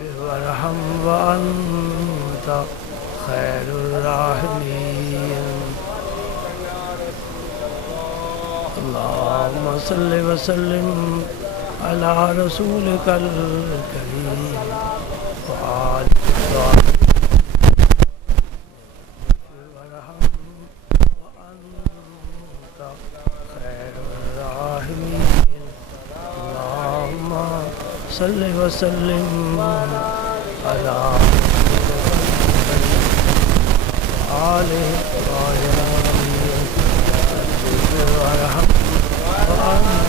وارحم وأنت خير الراحمين اللهم صل وسلم على رسولك الكريم وآله وارحم وأنت خير الراحمين اللهم صل وسلم على آله الطاهرين وارحم وأنت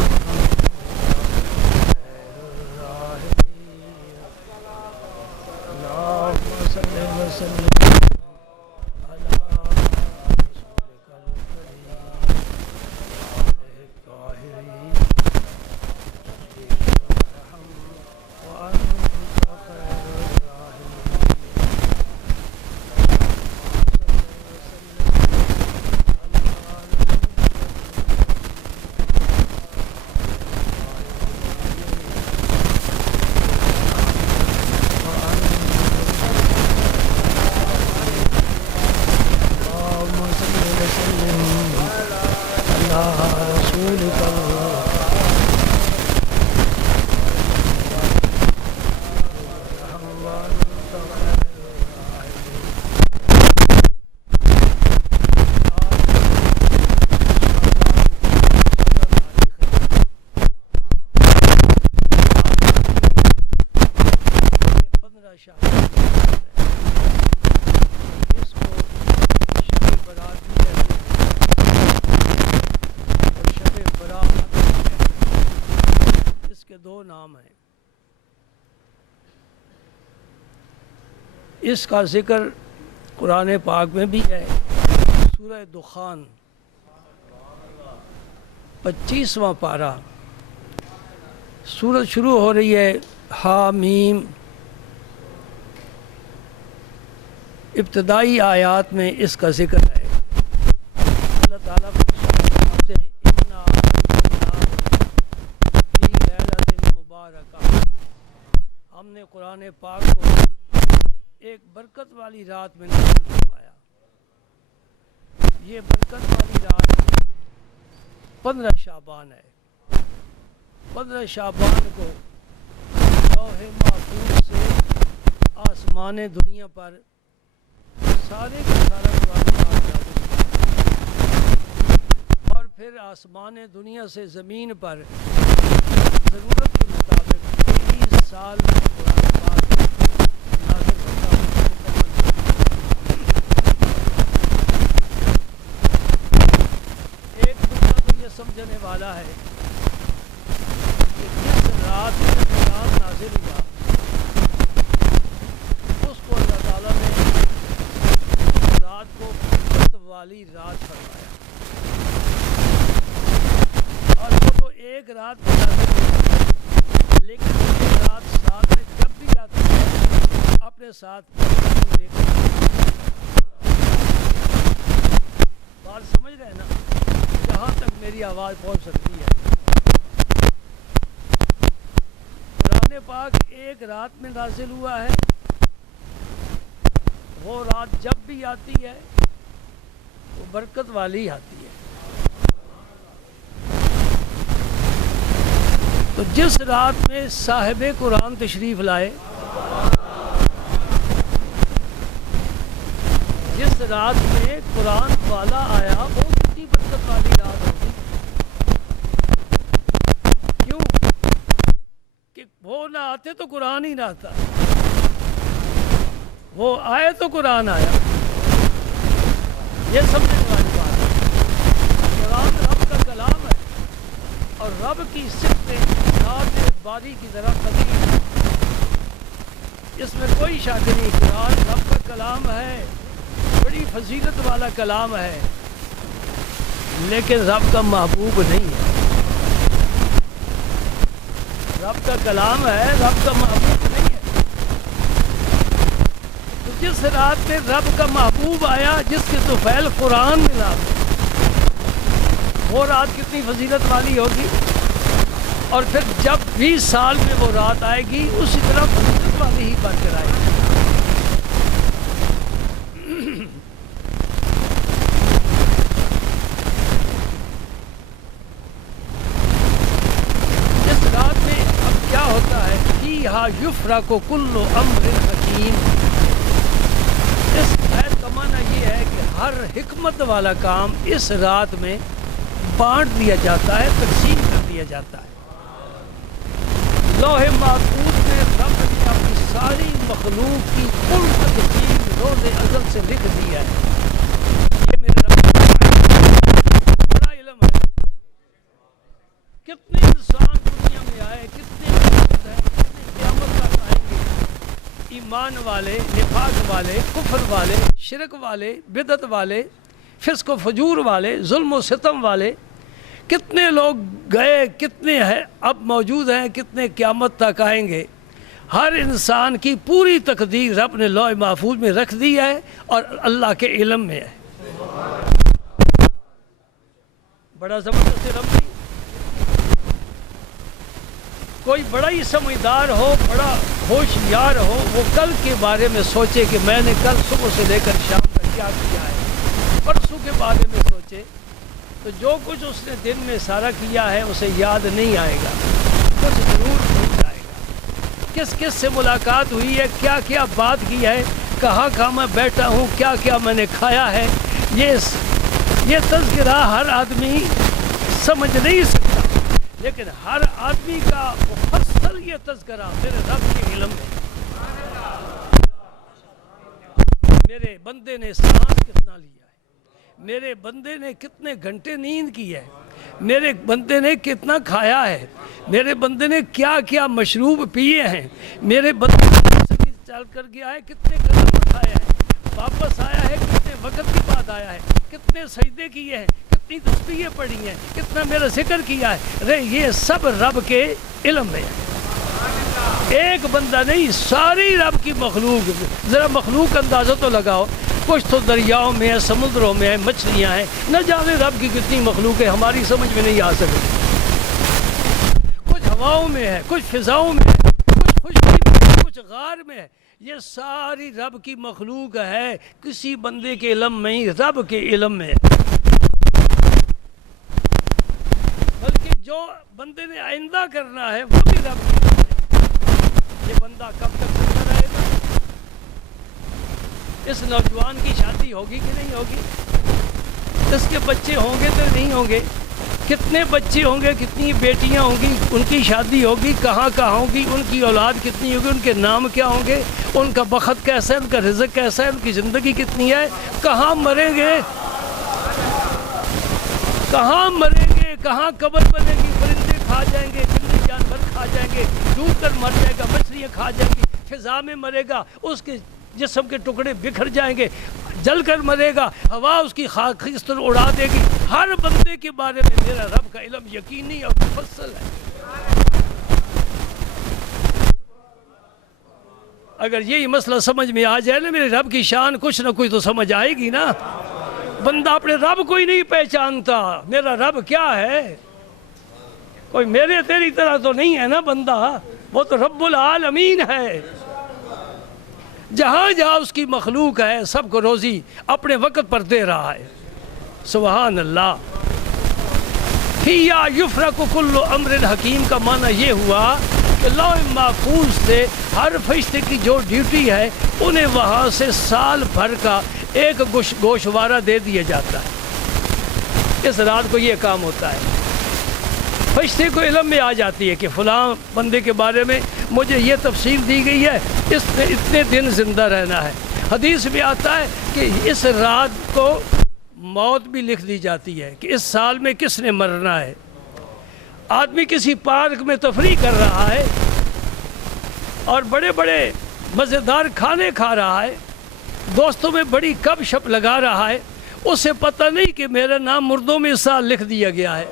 خير الراحمين اللهم صل وسلم على رسولك الكريم وآله الطاهرين وارحم وأنت خير الراحمين اللهم صل وسلم على رسولك اس کو شب برات بھی کہتے ہیں اور شب برات بھی کہتے ہیں. اس کے دو نام ہیں. اس کا ذکر قرآن پاک میں بھی ہے. سورہ دخان 25واں پارہ سورت شروع ہو رہی ہے حامیم. ابتدائی آیات میں اس کا ذکر ہے. اللہ تعالیٰ فرماتے ہیں اِنَّا أَنزَلْنَاهُ فِي لَيْلَةٍ مُبَارَكَةٍ. ہم نے قرآن پاک کو ایک برکت والی رات میں نازل فرمایا. یہ برکت والی رات 15 شعبان ہے. 15 شعبان کو لوح محفوظ سے آسمان دنیا پر سارے کا سارا قرآن پاک نازل ہوا اور پھر آسمان دنیا سے زمین پر ضرورت کے مطابق 23 سال قرآن پاک نازل ہوتا ہے. ایک نقطہ تو یہ سمجھنے والا ہے کہ جس رات میں قرآن نازل ہوا اس کو اللہ تعالیٰ نے رات کو برکت والی رات فرمایا. اور وہ تو ایک رات میں نازل ہوئی لیکن یہ رات ساتھ میں جب بھی آتی ہے اپنے ساتھ لے کر بات سمجھ رہے ہیں نا جہاں تک میری آواز پہنچ سکتی ہے. قرآن پاک ایک رات میں نازل ہوا ہے. وہ رات جب بھی آتی ہے وہ برکت والی آتی ہے. تو جس رات میں صاحب قرآن تشریف لائے, جس رات میں قرآن والا آیا وہ کتنی برکت والی رات ہوگی. کیوں کہ وہ نہ آتے تو قرآن ہی نہ آتا, وہ آئے تو قرآن آیا. یہ سمجھنے والی بات ہے. قرآن رب کا کلام ہے اور رب کی صفتیں ذات باری کی طرح قدیم. اس میں کوئی شک نہیں. قرآن رب کا کلام ہے, بڑی فضیلت والا کلام ہے, لیکن رب کا محبوب نہیں ہے. رب کا کلام ہے, رب کا محبوب نہیں ہے. تو جس رات میں رب کا محبوب آیا, جس کے طفیل قرآن ملا, وہ رات کتنی فضیلت والی ہوگی. اور پھر جب 20 سال میں وہ رات آئے گی اسی طرح فضیلت والی ہی بن کر آئے گا۔ اس رات میں اب کیا ہوتا ہے، فیہا یفرق کل امر حکیم، اس آیت کا معنی یہ ہے کہ ہر حکمت والا کام اس رات میں بانٹ دیا جاتا ہے، تقسیم کر دیا جاتا ہے۔ لوح محفوظ میں رب نے اپنی ساری مخلوق کی کل تقسیم روز ازل سے لکھ دیا ہے۔ یہ میرے رب کا بڑا علم ہے۔ کتنے انسان دنیا میں آئے، کتنے موجود ہیں، کتنے قیامت تک آئیں گے، ایمان والے، نفاق والے، کفر والے، شرک والے، بدعت والے، فسق و فجور والے، ظلم و ستم والے، کتنے لوگ گئے، کتنے ہیں اب موجود ہیں، کتنے قیامت تک آئیں گے۔ ہر انسان کی پوری تقدیر رب نے لوح محفوظ میں رکھ دی ہے اور اللہ کے علم میں ہے۔ بڑا زبردست رب نہیں، کوئی بڑا ہی سمجھدار ہو، بڑا ہوشیار ہو، وہ کل کے بارے میں سوچے کہ میں نے کل صبح سے لے کر شام تک کیا کیا ہے، پرسوں کے بارے میں سوچے تو جو کچھ اس نے دن میں سارا کیا ہے اسے یاد نہیں آئے گا، کچھ ضرور بھول جائے گا۔ کس کس سے ملاقات ہوئی ہے، کیا کیا بات کی ہے، کہاں کہاں میں بیٹھا ہوں، کیا کیا میں نے کھایا ہے، یہ تذکرہ ہر آدمی سمجھ نہیں سکتا، لیکن ہر آدمی کا مفصل یہ تذکرہ میرے رب کے علم میں۔ میرے بندے نے سانس کتنا لیا ہے، میرے بندے نے کتنے گھنٹے نیند کی ہے، میرے بندے نے کتنا کھایا ہے، میرے بندے نے کیا کیا مشروب پیے ہیں، میرے بندے نے چل کر گیا ہے، کتنے قدم اٹھایا ہے، واپس آیا ہے، کتنے وقت کے بعد آیا ہے، کتنے سجدے کیے ہیں، کتنی تسبیحیں پڑھی ہیں، کتنا میرا ذکر کیا ہے، یہ سب رب کے علم میں ہے۔ ایک بندہ نہیں، ساری رب کی مخلوق، ذرا مخلوق اندازہ تو لگاؤ، کچھ تو دریاؤں میں ہے، سمندروں میں ہے، مچھلیاں ہیں، نہ جانے رب کی کتنی مخلوق ہے، ہماری سمجھ میں نہیں آ سکتی۔ کچھ ہواؤں میں ہے، کچھ فضاؤں میں ہے، کچھ خشکی میں ہے، کچھ غار میں ہے، یہ ساری رب کی مخلوق ہے، کسی بندے کے علم میں ہی، رب کے علم میں ہے۔ بلکہ جو بندے نے آئندہ کرنا ہے وہ بھی رب کی علم ہے۔ یہ بندہ کب تک زندہ رہے گا، اس نوجوان کی شادی ہوگی کہ نہیں ہوگی، اس کے بچے ہوں گے تو نہیں ہوں گے، کتنے بچے ہوں گے، کتنی بیٹیاں ہوں گی، ان کی شادی ہوگی، کہاں کہاں ہوگی، ان کی اولاد کتنی ہوگی، ان کے نام کیا ہوں گے، ان کا بخت کیسا ہے، ان کا رزق کیسا ہے، ان کی زندگی کتنی ہے، کہاں مریں گے، کہاں مریں گے، کہاں قبر بنے گی، پرندے کھا جائیں گے، جنگلی جانور کھا جائیں گے، ڈوب کر مر جائے گا، مچھلیاں کھا جائیں گی، فضا میں مرے گا، اس کے جسم کے ٹکڑے بکھر جائیں گے، جل کر مرے گا، ہوا اس کی خاک اس طرح اڑا دے گی۔ ہر بندے کے بارے میں میرا رب کا علم یقینی اور مفصل ہے۔ اگر یہی مسئلہ سمجھ میں آ جائے نا، میرے رب کی شان کچھ نہ کچھ تو سمجھ آئے گی نا۔ بندہ اپنے رب کو ہی نہیں پہچانتا، میرا رب کیا ہے، کوئی میرے تیری طرح تو نہیں ہے نا بندہ، وہ تو رب العالمین ہے۔ جہاں جہاں اس کی مخلوق ہے سب کو روزی اپنے وقت پر دے رہا ہے۔ سبحان اللہ۔ فیہا یفرق کل امر حکیم کا معنی یہ ہوا کہ لوح محفوظ سے ہر فرشتے کی جو ڈیوٹی ہے انہیں وہاں سے سال بھر کا ایک گوشوارہ دے دیا جاتا ہے۔ اس رات کو یہ کام ہوتا ہے، فرشتے کو علم میں آ جاتی ہے کہ فلاں بندے کے بارے میں مجھے یہ تفصیل دی گئی ہے، اس نے اتنے دن زندہ رہنا ہے۔ حدیث میں آتا ہے کہ اس رات کو موت بھی لکھ دی جاتی ہے کہ اس سال میں کس نے مرنا ہے۔ آدمی کسی پارک میں تفریح کر رہا ہے اور بڑے بڑے مزیدار کھانے کھا رہا ہے، دوستوں میں بڑی گپ شپ لگا رہا ہے، اسے پتہ نہیں کہ میرا نام مردوں میں اس سال لکھ دیا گیا ہے۔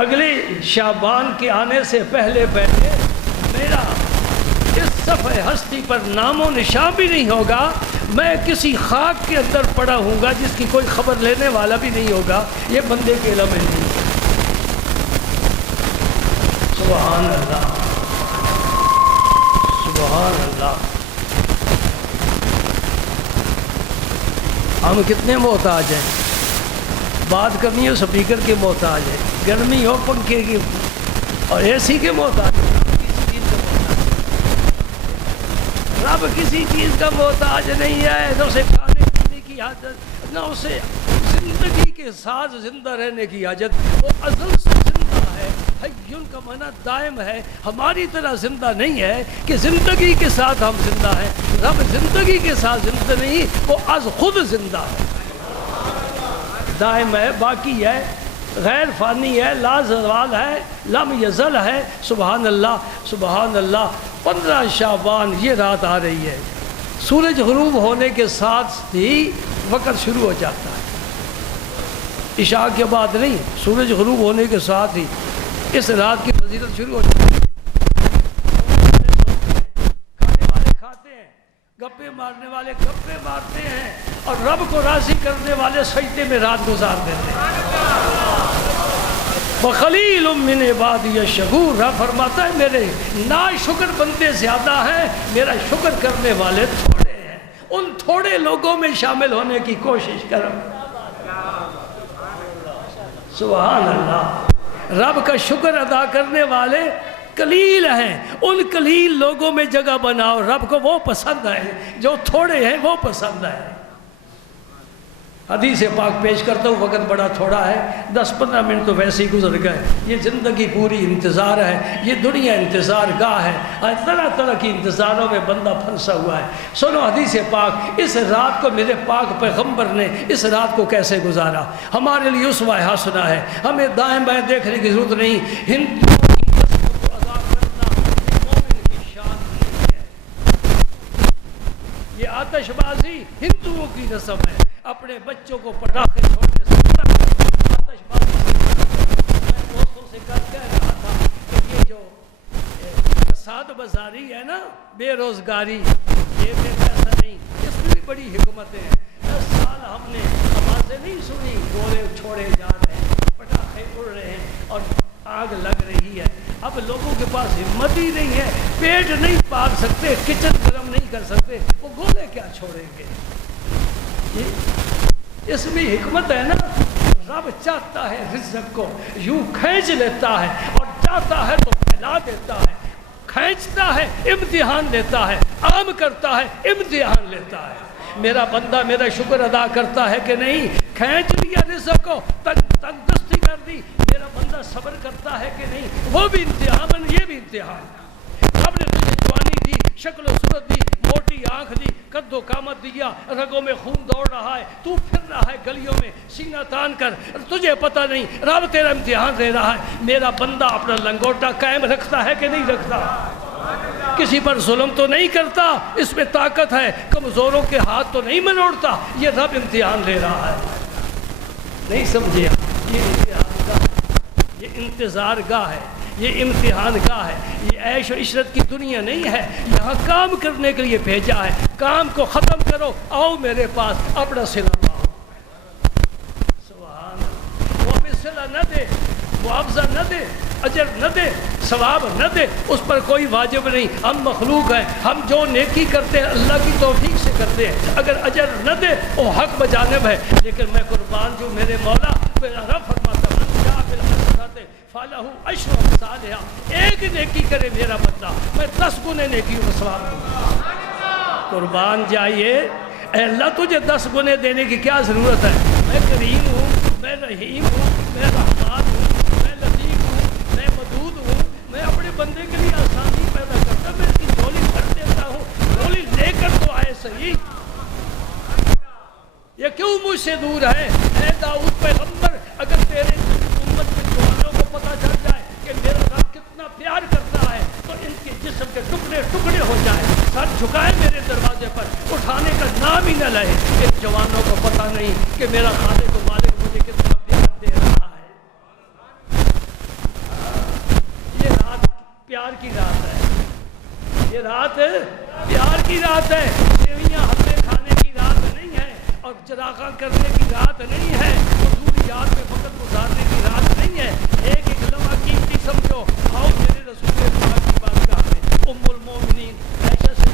اگلے شعبان کے آنے سے پہلے میرا اس صفحہ ہستی پر نام و نشان بھی نہیں ہوگا، میں کسی خاک کے اندر پڑا ہوں گا جس کی کوئی خبر لینے والا بھی نہیں ہوگا۔ یہ بندے کے علم میں نہیں۔ سبحان اللہ۔ سبحان اللہ. ہم کتنے محتاج ہیں. بات کرنی ہو سپیکر کے محتاج ہے, گرمی ہو پنکھے کی اور اے سی کے محتاج ہے. رب کسی چیز کا محتاج نہیں ہے, نہ اسے کھانے پینے کی حاجت, نہ اسے زندگی کے ساتھ زندہ رہنے کی حاجت. وہ ازل سے زندہ ہے, حیٌ کا معنی دائم ہے. ہماری طرح زندہ نہیں ہے کہ زندگی کے ساتھ ہم زندہ ہیں. رب زندگی کے ساتھ زندہ نہیں, وہ از خود زندہ ہے, دائم ہے, باقی ہے, غیر فانی ہے, لا زوال ہے, لم یزل ہے. سبحان اللہ سبحان اللہ. 15 شعبان یہ رات آ رہی ہے, سورج غروب ہونے کے ساتھ ہی وقت شروع ہو جاتا ہے. عشاء کے بعد نہیں, سورج غروب ہونے کے ساتھ ہی اس رات کی فضیلت شروع ہو جاتی ہے. کھانے والے کھاتے ہیں, گپے مارنے والے گپے مارتے ہیں, اور رب کو راضی کرنے والے سجدے میں رات گزار دیتے ہیں. وَخَلِيلٌ مِّنْ عِبَادِيَ الشَّكُورُ. رب فرماتا ہے میرے ناشکر بندے زیادہ ہیں, میرا شکر کرنے والے تھوڑے ہیں. ان تھوڑے لوگوں میں شامل ہونے کی کوشش کرو. سبحان اللہ. رب کا شکر ادا کرنے والے قلیل ہیں, ان قلیل لوگوں میں جگہ بناؤ. رب کو وہ پسند ہے جو تھوڑے ہیں, وہ پسند ہے. حدیث پاک پیش کرتا ہوں, وقت بڑا تھوڑا ہے, 10-15 منٹ تو ویسے ہی گزر گئے. یہ زندگی پوری انتظار ہے, یہ دنیا انتظار گاہ ہے, طرح طرح کی انتظاروں میں بندہ پھنسا ہوا ہے. سنو حدیث پاک, اس رات کو میرے پاک پیغمبر نے اس رات کو کیسے گزارا. ہمارے لیے اسوہ حسنہ ہے, ہمیں دائیں بائیں دیکھنے کی ضرورت نہیں. ہندوؤں کی رسم کو ادا کرنا مومن کی شان نہیں ہے. یہ آتش بازی ہندوؤں کی رسم ہے. اپنے بچوں کو پٹاخے چھوڑنے سے آتش بازی. میں دوستوں سے کہہ رہا تھا کہ یہ جو فساد بازاری ہے نا, بے روزگاری, یہ بے پیسہ نہیں, اس میں بھی بڑی حکمتیں ہیں. 10 سال ہم نے آوازیں نہیں سنی, گولے چھوڑے جا رہے ہیں, پٹاخے اڑ رہے ہیں اور آگ لگ رہی ہے. اب لوگوں کے پاس ہمت ہی نہیں ہے, پیٹ نہیں پال سکتے, کچن گرم نہیں کر سکتے, وہ گولے کیا چھوڑیں گے. اس میں حکمت ہے نا. رب چاہتا ہے رزق کو یوں کھینچ لیتا ہے, اور چاہتا ہے تو پھیلا دیتا ہے. کھینچتا ہے امتحان لیتا ہے, عام کرتا ہے امتحان لیتا ہے. میرا بندہ میرا شکر ادا کرتا ہے کہ نہیں. کھینچ لیا رزق کو, تنگ دستی کر دی, میرا بندہ صبر کرتا ہے کہ نہیں. وہ بھی امتحان, یہ بھی امتحان. رب نے تجھے جوانی دی, شکل و صورت دی, موٹی آنکھ دی, قد و قامت دیا, رگوں میں خون دوڑ رہا ہے, تو پھر رہا ہے گلیوں میں سینہ تان کر, تجھے پتہ نہیں. رب تیرا امتحان دے رہا ہے. میرا بندہ اپنا لنگوٹا قائم رکھتا ہے کہ نہیں رکھتا. کسی پر ظلم تو نہیں کرتا, اس میں طاقت ہے, کمزوروں کے ہاتھ تو نہیں مروڑتا. یہ رب امتحان لے رہا ہے. نہیں سمجھے؟ یہ امتحان گاہ, یہ انتظار گاہ ہے, یہ امتحان گاہ ہے. یہ عیش و عشرت کی دنیا نہیں ہے. یہاں کام کرنے کے لیے بھیجا ہے. کام کو ختم کرو, آؤ میرے پاس, اپنا صلہ پاؤ. سبحان اللہ. وہ ہمیں صلہ نہ دے, معاوضہ نہ دے, اجر نہ دے, ثواب نہ دے, اس پر کوئی واجب نہیں. ہم مخلوق ہیں, ہم جو نیکی کرتے ہیں اللہ کی توفیق سے کرتے ہیں. اگر اجر نہ دے وہ حق بجانب ہے. لیکن میں قربان جو میرے مولا میرا رب فرماتا ہے فَلَهُ عَشْرُ أَمْثَالِهَا. ایک نیکی کرے میرا بندہ, میں 10 گنے نیکیوں کا ثواب دوں. قربان جائیے, اے اللہ تجھے 10 گنے دینے کی کیا ضرورت ہے. میں کریم ہوں, میں رحیم ہوں, میں رحمان ہوں, میں لطیف ہوں, میں ودود ہوں. میں اپنے بندے کے لیے آسانی پیدا کرتا, میں اس کی جھولی بھر دیتا ہوں. جھولی لے کر تو آئے صحیح. یہ کیوں مجھ سے دور ہے. اے داؤد پیغمبر, اگر تیرے امت کے جوانوں کو پتہ چل جائے کہ میرا رب کتنا پیار کرتا ہے, تو ان کے جسم کے ٹکڑے ٹکڑے ہو جائیں, سر جھکائے میرے دروازے پر, اٹھانے کا نام ہی نہ لائے. ان جوانوں کو پتہ نہیں کہ میرا خالق و مالک مجھے کتنا پیار دے رہا ہے. یہ رات پیار کی رات ہے, یہ رات پیار کی رات ہے. سیویاں ہمیں کھانے کی رات نہیں ہے, اور چراغاں کرنے کی رات نہیں ہے, حضور یاد میں وقت گزارنے کی رات نہیں ہے. ایک ایک لمحہ قیمتی سمجھو. آؤ میرے رسول پاک کی بارگاہ میں ام المومنین عائشہ سے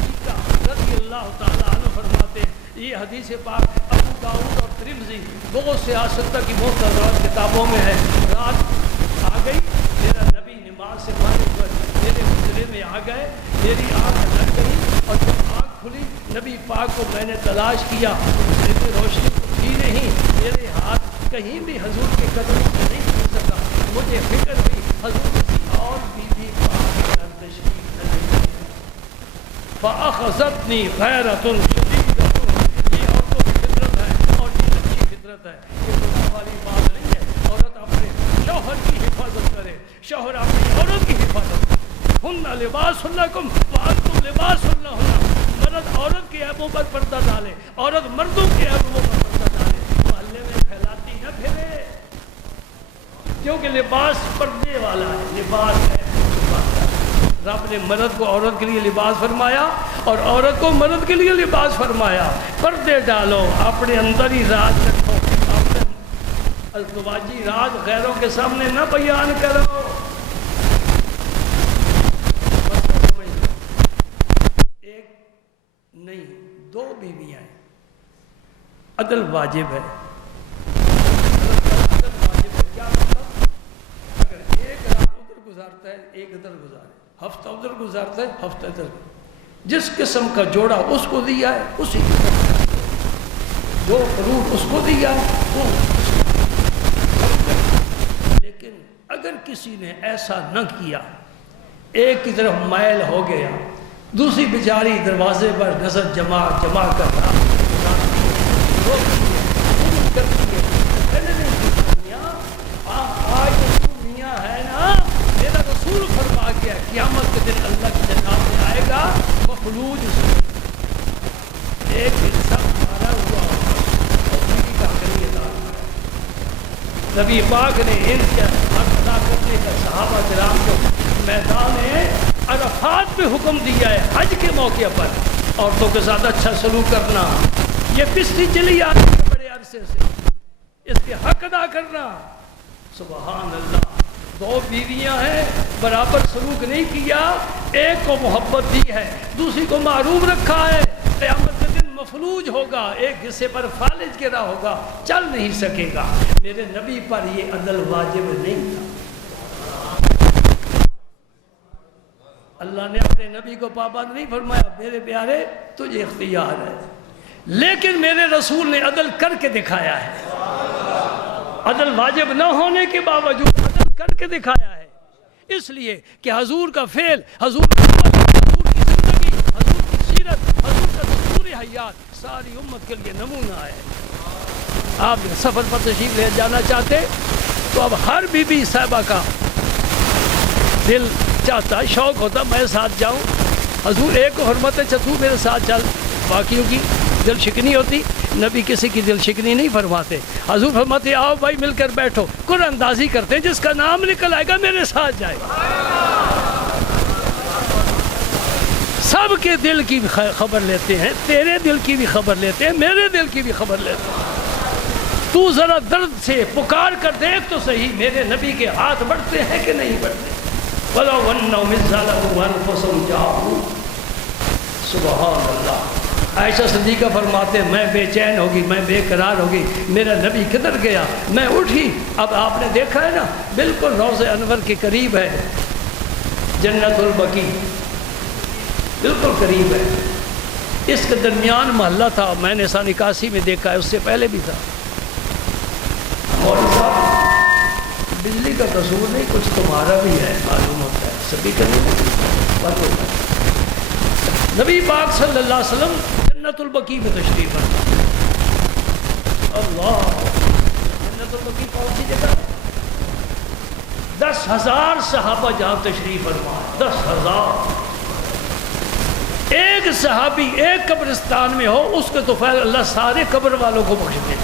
یہ حدیث پاک ابو داؤد اور ترمذی دو سیاستہ کی معتبر کتابوں میں ہے. رات آ گئی، میرا نبی نماز سے فارغ ہوئے میرے حجرے میں آ گئے، میری آنکھ لگ گئی اور جب آنکھ کھلی نبی پاک کو میں نے تلاش کیا، میری روشنی تھی نہیں، میرے ہاتھ کہیں بھی حضور کے قدم سے نہیں چھو سکا. مجھے فکر ہوئی حضور کسی اور بیوی پاک کا تشریف نہ لے. فَأَخَذَتْنِي غَيْرَةٌ شَدِيدَةٌ. یہ عورتوں کی فطرت ہے اور یہ اچھی فطرت ہے، یہ گناہ والی بات نہیں ہے. عورت اپنے شوہر کی حفاظت کرے، شوہر اپنی عورت کی حفاظت کرے. هُنَّ لِبَاسٌ لَكُمْ وَأَنْتُمْ لِبَاسٌ لَهُنَّ. مرد عورت کے عیبوں پر پردہ ڈالے، عورت مردوں کے عیبوں پر پردہ ڈالے. محلے میں پھیلاتی نہ پھرے، کیونکہ لباس پردے والا ہے، لباس ہے. رب نے مرد کو عورت کے لیے لباس فرمایا اور عورت کو مرد کے لیے لباس فرمایا. پردے ڈالو، اپنے اندر ہی راز رکھو، اپنے ازدواجی راز غیروں کے سامنے نہ بیان کرو. ایک نہیں دو بیویاں ہیں، عدل واجب ہے. عدل واجب ہے کیا مطلب؟ اگر ایک رات ادھر گزارتا ہے ایک ادھر گزارے، ہفتہ ادھر گزارتا ہے ہفتہ ادھر، جس قسم کا جوڑا اس کو دیا ہے اسی جو فروٹ اس کو دیا ہے وہ. لیکن اگر کسی نے ایسا نہ کیا، ایک کی طرف مائل ہو گیا، دوسری بیچاری دروازے پر نظر جمع کر رہا میاں ہے نا، میرا رسول فرما گیا قیامت کے دن اللہ کی جناب میں آئے گا مفلوج سے. ایک انسان مارا ہوا اور بیوی کا حقیقی دار. نبی پاک نے ان کے حق ادا کرنے کا صحابہ کرام کو میدان عرفات میں حکم دیا ہے. حج کے موقع پر عورتوں کے ساتھ اچھا سلوک کرنا، یہ پستی چلی آ رہی ہے بڑے عرصے سے، اس کے حق ادا کرنا. سبحان اللہ. دو بیویاں ہیں، برابر سلوک نہیں کیا، ایک کو محبت دی ہے دوسری کو معروف رکھا ہے. قیامت کے دن مفلوج ہوگا، ایک حصے پر فالج گرا ہوگا، چل نہیں سکے گا. میرے نبی پر یہ عدل واجب نہیں تھا. اللہ نے اپنے نبی کو پابند نہیں فرمایا، میرے پیارے تجھے اختیار ہے، لیکن میرے رسول نے عدل کر کے دکھایا ہے. عدل واجب نہ ہونے کے باوجود عدل کر کے دکھایا ہے، اس لیے کہ حضور کا فعل، حضور کی زندگی، حضور کی سیرت، حضور کا دستور حیات ساری امت کے لیے نمونہ ہے. آپ سفر پر تشریف لے جانا چاہتے تو اب ہر بی بی صاحبہ کا دل چاہتا، شوق ہوتا میں ساتھ جاؤں. حضور ایک کو حرمت ہے تو میرے ساتھ چل، باقیوں کی دل شکنی ہوتی. نبی کسی کی دل شکنی نہیں فرماتے. حضور فرماتے آؤ بھائی مل کر بیٹھو، قرآن اندازی کرتے ہیں، جس کا نام نکل آئے گا میرے ساتھ جائے. سب کے دل کی خبر لیتے ہیں، تیرے دل کی بھی خبر لیتے ہیں، میرے دل کی بھی خبر لیتے ہیں. تو ذرا درد سے پکار کر دیکھ تو صحیح، میرے نبی کے ہاتھ بڑھتے ہیں کہ نہیں بڑھتے. وَلَوْ أَنَّهُمْ إِذْ ظَلَمُوا أَنفُسَهُمْ جَاءُوكَ. سبحان اللہ. عائشہ صدیقہ فرماتے میں بے چین ہوگی، میں بے قرار ہوگی، میرا نبی کدھر گیا. میں اٹھی، اب آپ نے دیکھا ہے نا بالکل روضہ انور کے قریب ہے جنت البقیع، بالکل قریب ہے. اس کے درمیان محلہ تھا، میں نے سن 81 میں دیکھا ہے، اس سے پہلے بھی تھا. مولوی صاحب بجلی کا قصور نہیں، کچھ تمہارا بھی ہے، معلوم ہوتا ہے سبھی کا نہیں بات ہوتا ہے. نبی پاک صلی اللہ علیہ وسلم جنت البقیع میں تشریف فرما. اللہ، جنت البقیع کون سی جگہ؟ 10,000 صحابہ جہاں تشریف فرما، 10,000. ایک صحابی ایک قبرستان میں ہو، اس کے تو فیض اللہ سارے قبر والوں کو بخش دے.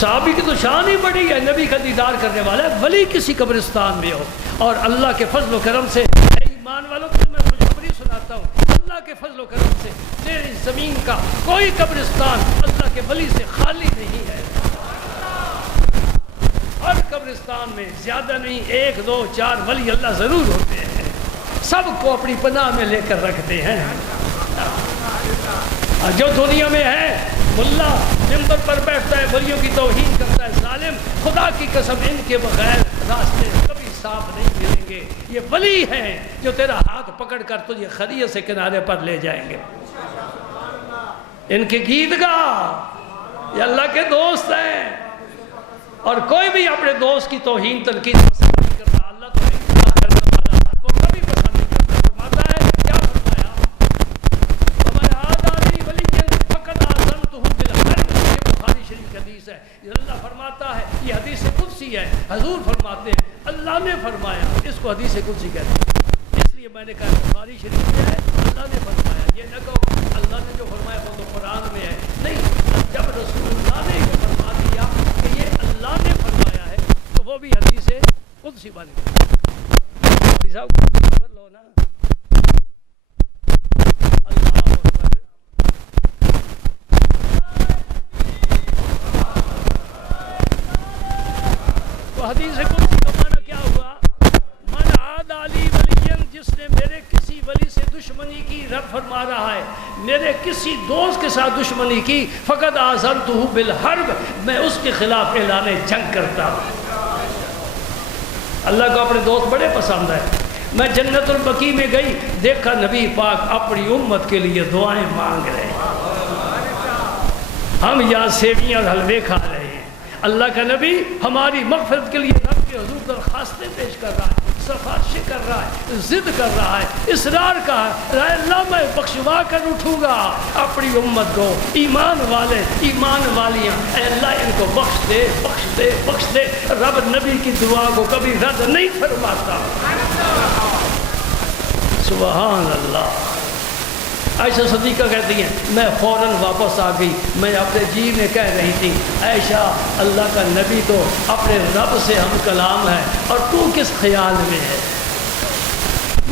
صحابی کی تو شان ہی بڑی ہے، نبی کا دیدار کرنے والا ہے. ولی کسی قبرستان میں ہو اور اللہ کے فضل و کرم سے، ایمان والوں کو میں خوشخبری سناتا ہوں، اللہ کے فضل و کرم سے میری زمین کا کوئی قبرستان اللہ کے ولی سے خالی نہیں ہے. ہر قبرستان میں زیادہ نہیں 1 2 4 ولی اللہ ضرور ہوتے ہیں، سب کو اپنی پناہ میں لے کر رکھتے ہیں. جو دنیا میں ہے ملا منبر پر بیٹھتا ہے ولیوں کی توہین کرتا ہے ظالم، خدا کی قسم ان کے بغیر راستے کبھی صاف نہیں ملیں گے. یہ ولی ہیں جو تیرا ہاتھ پکڑ کر تجھے خیریت سے کنارے پر لے جائیں گے. ان کے گیت گا، یہ اللہ کے دوست ہیں. اور کوئی بھی اپنے دوست کی توہین تنقید پسند نہیں کرتا. اللہ تو انتظار کرنے والا وہ کبھی پسند نہیں کرتا. فرماتا ہے کیا فرمایا؟ وَمَنْ عَادَىٰ وَلِيًّا فَقَدْ آذَنْتُهُ بِالْحَرْبِ. یہ بخاری شریف حدیث ہے. اللہ فرماتا ہے، یہ حدیث قدسی ہے. حضور فرماتے ہیں اللہ نے فرمایا، اس کو حدیث قدسی کہتے ہیں. اس لیے میں نے کہا بخاری شریف میں ہے اللہ نے فرمایا. یہ نہ کہو اللہ نے جو فرمایا وہ تو قرآن میں ہے. نہیں، جب رسول اللہ نے یہ فرما دیا کہ یہ اللہ نے فرمایا ہے تو وہ بھی حدیث قدسی بن گئی. صاحب خبر لو نا. اللہ اکبر. تو حدیث قدسی کا معنی کیا ہوا؟ من عاد علی ولی، جس نے میرے کسی ولی سے دشمنی کی، رب فرما رہا ہے میرے کسی دوست کے ساتھ دشمنی کی، فقد آذنتہ بالحرب، میں اس کے خلاف اعلان جنگ کرتا ہوں. اللہ کو اپنے دوست بڑے پسند ہے. میں جنت البقیع میں گئی، دیکھا نبی پاک اپنی امت کے لیے دعائیں مانگ رہے ہیں. ہم یہاں سیویاں اور حلوے کھا رہے ہیں. اللہ کا نبی ہماری مغفرت کے لیے رب کے حضور درخواستیں پیش کر رہا ہے، سفارشیں کر رہا ہے، ضد کر رہا ہے، اصرار کا ہے. اللہ میں بخشوا کر اٹھوں گا اپنی امت کو. ایمان والے، ایمان والیاں، اے اللہ ان کو بخش دے، بخش دے، بخش دے. رب نبی کی دعا کو کبھی رد نہیں فرماتا. سبحان اللہ. عائشہ صدیقہ کہتی ہیں میں فوراً واپس آ گئی. میں اپنے جی میں کہہ رہی تھی عائشہ اللہ کا نبی تو اپنے رب سے ہم کلام ہے اور تو کس خیال میں ہے.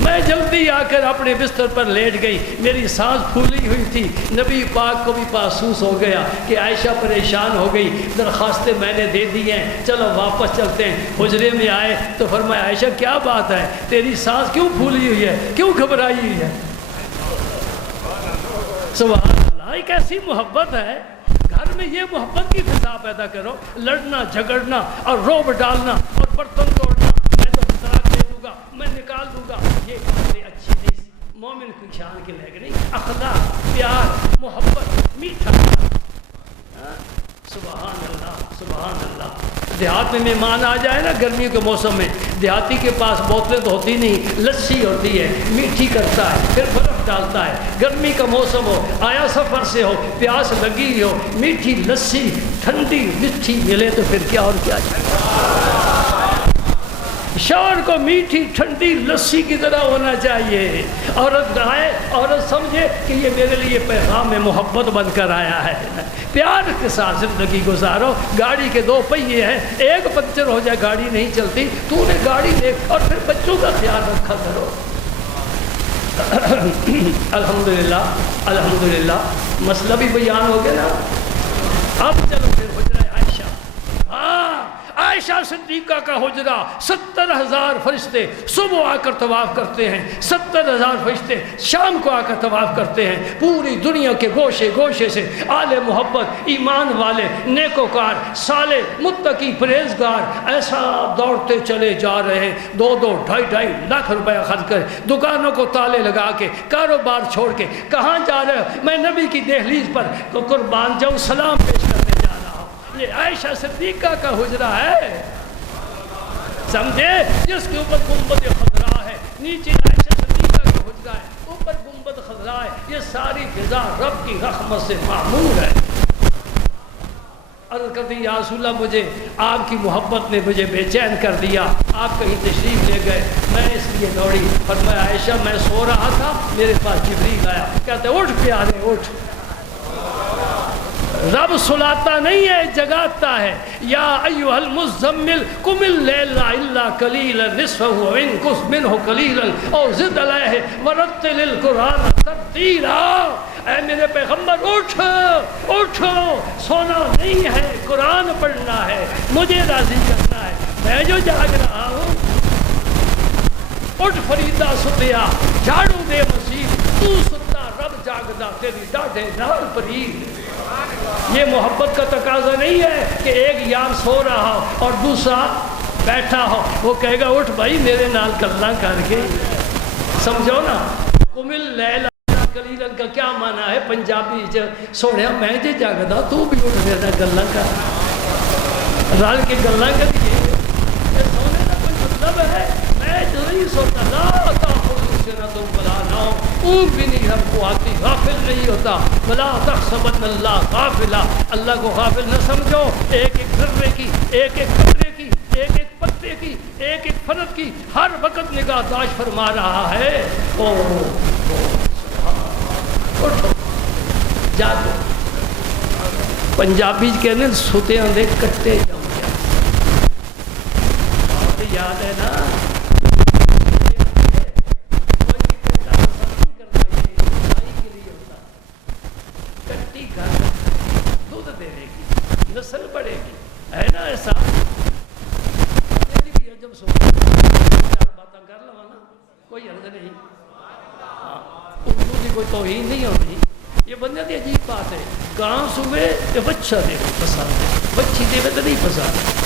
میں جلدی آ کر اپنے بستر پر لیٹ گئی. میری سانس پھولی ہوئی تھی. نبی پاک کو بھی محسوس ہو گیا کہ عائشہ پریشان ہو گئی. درخواستیں میں نے دے دی ہیں، چلو واپس چلتے ہیں. حجرے میں آئے تو فرمایا عائشہ کیا بات ہے، تیری سانس کیوں پھولی ہوئی ہے، کیوں گھبرائی ہوئی ہے؟ سبحان اللہ. ایک ایسی محبت ہے، گھر میں یہ محبت کی فضا پیدا کرو. لڑنا جھگڑنا اور روب ڈالنا اور برتن توڑنا، میں تو طلاق دے دوں گا، میں نکال دوں گا، یہ باتیں اچھی نہیں. مومن کی شان کے لائق نہیں. اخلاق، پیار، محبت، میٹھا. سبحان اللہ، سبحان اللہ. دیہات میں مہمان آ جائے نا گرمیوں کے موسم میں، دیہاتی کے پاس بوتلیں تو ہوتی نہیں، لسی ہوتی ہے، میٹھی کرتا ہے، پھر برف ڈالتا ہے. گرمی کا موسم ہو، آیا سفر سے ہو، پیاس لگی ہو، میٹھی لسی ٹھنڈی میٹھی ملے تو پھر کیا اور کیا چاہیے. شوہر کو میٹھی ٹھنڈی لسی کی طرح ہونا چاہیے. عورت آئے، عورت سمجھے کہ یہ میرے لیے پیغام محبت بن کر آیا ہے. پیار کے ساتھ زندگی گزارو. گاڑی کے دو پہیے ہیں، ایک پنچر ہو جائے گاڑی نہیں چلتی، تو نے گاڑی دیکھ اور پھر بچوں کا خیال رکھا کرو. الحمدللہ الحمدللہ. مسئلہ بھی بیان ہو گیا نا. اب چلو پھر حجرہ عائشہ. ہاں عائشہ صدیقہ کا حجرہ 70,000 فرشتے صبح آ کر طواف کرتے ہیں، 70,000 فرشتے شام کو آ کر طواف کرتے ہیں. پوری دنیا کے گوشے گوشے سے آل محبت، ایمان والے، نیکوکار، صالح، متقی، پرہیزگار ایسا دوڑتے چلے جا رہے ہیں. 2-2 لاکھ روپیہ خرچ کر، دکانوں کو تالے لگا کے، کاروبار چھوڑ کے. کہاں جا رہے ہو؟ میں نبی کی دہلیز پر قربان جاؤں سلام پیش کرنے جا رہا ہوں. یہ عائشہ صدیقہ کا حجرہ ہے، سمجھے؟ جس کے اوپر گنبد خضرا ہے، نیچے عائشہ صدیقہ کا حجرہ ہے، اوپر گنبد خضرا ہے. یہ ساری فضا رب کی رحمت سے معمور ہے. عرض کرتی یا رسول اللہ مجھے آپ کی محبت نے مجھے بے چین کر دیا، آپ کہیں تشریف لے گئے، میں اس لیے دوڑی. فرمایا عائشہ میں سو رہا تھا، میرے پاس جبریل آیا، کہتے اٹھ پیارے اٹھ. رب سلاتا نہیں ہے، جگاتا ہے. یا ایھا المزمل قم اللیل الا قلیلا نصفہ وانقص منہ قلیلا او زد علیہ ورتل القرآن ترتیلا. اے میرے پیغمبر اٹھ اٹھ، سونا نہیں ہے، قرآن پڑھنا ہے، مجھے راضی کرنا ہے. میں جو جاگ رہا ہوں، اٹھ فریدہ ستیا، جھاڑو دے مسیح، تو تو ستا رب جاگدا تیری ڈاڈے نال پرید۔ یہ محبت کا تقاضا نہیں ہے کہ ایک یار سو رہا ہو اور دوسرا بیٹھا ہو، وہ کہے گا اٹھ بھائی میرے نال گلاں کر کے، سمجھو نا۔ کمل لیلا کلیلن کا کیا معنی ہے پنجابی سوڑیا میں جے جاگدا تو بھی اٹھ میرے گلاں کر، رل کے گلاں کریے۔ یہ سونے کا کوئی مطلب ہے؟ میں جو نہیں سوتا لا تاخذہ سنۃ ولا نوم، اونگ بھی نہیں ہم کو آتی، غافل نہیں ہوتا۔ ولا تحسبن اللہ غافلا، اللہ کو غافل نہ سمجھو۔ ایک ایک ذرے کی، ایک ایک قطرے کی، ایک ایک پتے کی، ایک ایک فرد کی ہر وقت نگہداشت فرما رہا ہے۔ اٹھو جاگو۔ پنجابی کہنے ستے آندے کٹے جاؤ، یاد ہے نا؟ کٹی گھر دودھ دے گی، نسل بڑھے گی، ہے نا ایسا؟ جب سو چار باتیں کر لوا نا کوئی عرض نہیں، اردو کی کوئی توہین نہیں ہوتی۔ یہ بندے کی عجیب بات ہے، گاں صبح تو بچہ دے پسند ہے، بچی دے تو نہیں پسند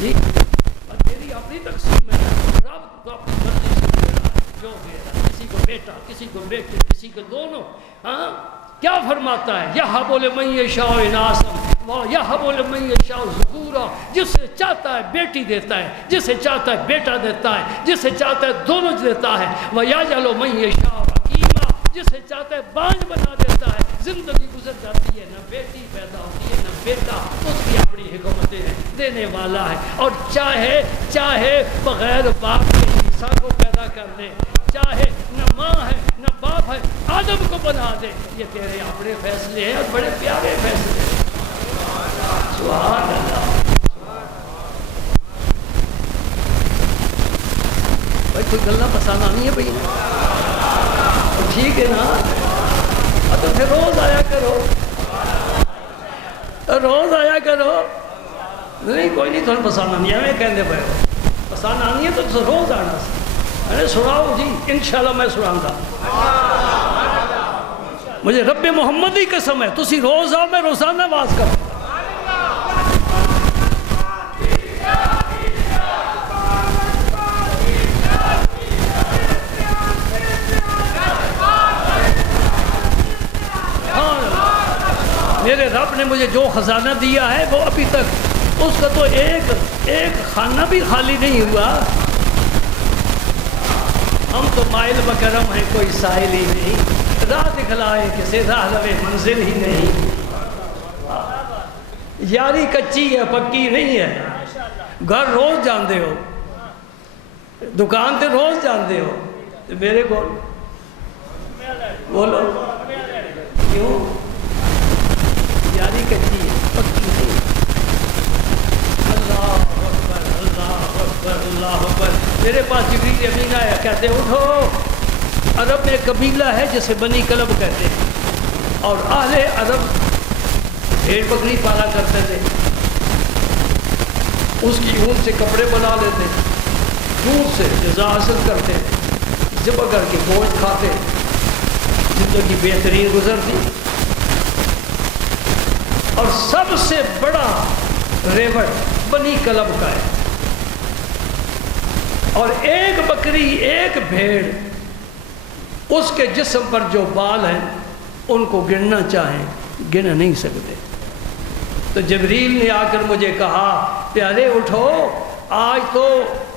جی۔ اور تیری اپنی تقسیم ہے، رب کو اپنی مرضی سے دے رہا ہے جو دے رہا ہے، کسی کو بیٹا، کسی کو بیٹے، کسی کو دونوں۔ ہاں کیا فرماتا ہے؟ یہب لمن یشاء اناثا ویہب لمن یشاء ذکورا، جسے چاہتا ہے بیٹی دیتا ہے، جسے چاہتا ہے بیٹا دیتا ہے، جسے چاہتا ہے دونوں دیتا ہے۔ ویجعل من یشاء عقیما، جسے چاہتا ہے بانجھ بنا دیتا ہے، زندگی گزر جاتی ہے، نہ بیٹی پیدا ہوتی ہے نہ بیٹا، اس کی اپنی حکمتیں ہیں، دینے والا ہے۔ اور چاہے بغیر باپ کے عیسیٰ کو پیدا کر دے، چاہے نہ ماں ہے نہ باپ ہے آدم کو بنا دے، یہ تیرے اپنے فیصلے ہیں اور بڑے پیارے فیصلے ہیں۔ سبحان اللہ۔ بھائی کوئی گلنا پسند آنی ہے بھائی، ٹھیک ہے نا؟ تو پھر روز آیا کرو، روز آیا کرو۔ نہیں کوئی نہیں، تھوڑا پسند آنی ہے، میں کہنے پہ پسند آنی ہے تو روز آنا سی۔ ارے سناؤ جی، انشاءاللہ میں سناؤں گا، مجھے رب محمد کی قسم ہے، تسی روز آؤ، میں روزانہ واز کروں۔ میرے رب نے مجھے جو خزانہ دیا ہے وہ ابھی تک اس کا تو ایک خانہ بھی خالی نہیں ہوا۔ ہم تو مائل بکرم ہیں، کوئی سائل ہی نہیں، راہ دکھلائے کسے راہ روے منزل ہی نہیں۔ یاری کچی ہے پکی نہیں ہے، گھر روز جاندے ہو، دکان تے روز جاندے ہو، تو میرے کو بولو کیوں؟ یاری کچی ہے پکی نہیں۔ اللہ اکبر اللہ اکبر اللہ اکبر۔ میرے پاس جبریل امین آیا، کہتے اٹھو، عرب میں قبیلہ ہے جسے بنی کلب کہتے ہیں، اور اہل عرب بھیڑ بکری پالا کرتے تھے، اس کی اون سے کپڑے بنا لیتے، دودھ سے غذا حاصل کرتے، ذبح کر کے گوشت کھاتے، زندگی بہترین گزرتی۔ اور سب سے بڑا ریوٹ بنی کلب کا ہے، اور ایک بکری ایک بھیڑ اس کے جسم پر جو بال ہیں ان کو گننا چاہیں گن نہیں سکتے۔ تو جبریل نے آ کر مجھے کہا، پیارے اٹھو، آج تو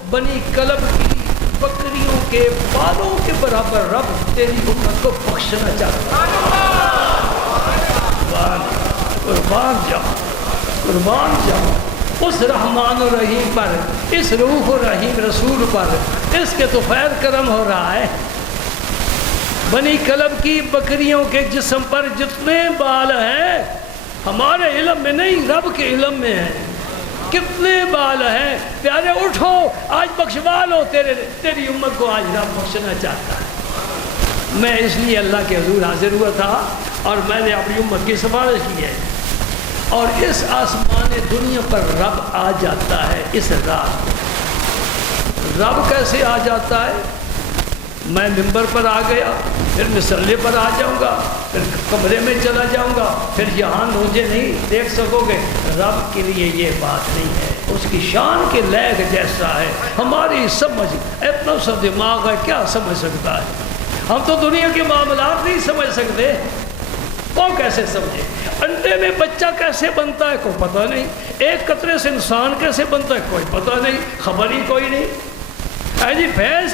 بنی کلب کی بکریوں کے بالوں کے برابر رب تیری امت کو بخشنا چاہتا ہے۔ قربان جاؤ، قربان جاؤ اس رحمان الرحیم پر، اس روح الرحیم رسول پر، اس کے تو خیر کرم ہو رہا ہے۔ بنی کلب کی بکریوں کے جسم پر جتنے بال ہیں ہمارے علم میں نہیں، رب کے علم میں ہیں، کتنے بال ہیں۔ پیارے اٹھو، آج بخشوا لو، تیری امت کو آج رب بخشنا چاہتا ہے۔ میں اس لیے اللہ کے حضور حاضر ہوا تھا اور میں نے اپنی امت کی سفارش کی ہے، اور اس آسمان دنیا پر رب آ جاتا ہے۔ اس رات رب کیسے آ جاتا ہے؟ میں ممبر پر آ گیا، پھر مصلے پر آ جاؤں گا، پھر کمرے میں چلا جاؤں گا، پھر یہاں مجھے نہیں دیکھ سکو گے۔ رب کے لیے یہ بات نہیں ہے، اس کی شان کے لیگ جیسا ہے۔ ہماری سمجھ اتنا سا دماغ ہے، کیا سمجھ سکتا ہے؟ ہم تو دنیا کے معاملات نہیں سمجھ سکتے، وہ کیسے سمجھے؟ انڈے میں بچہ کیسے بنتا ہے کوئی پتہ نہیں، ایک قطرے سے انسان کیسے بنتا ہے کوئی پتہ نہیں، خبر ہی کوئی نہیں۔ جی بھینس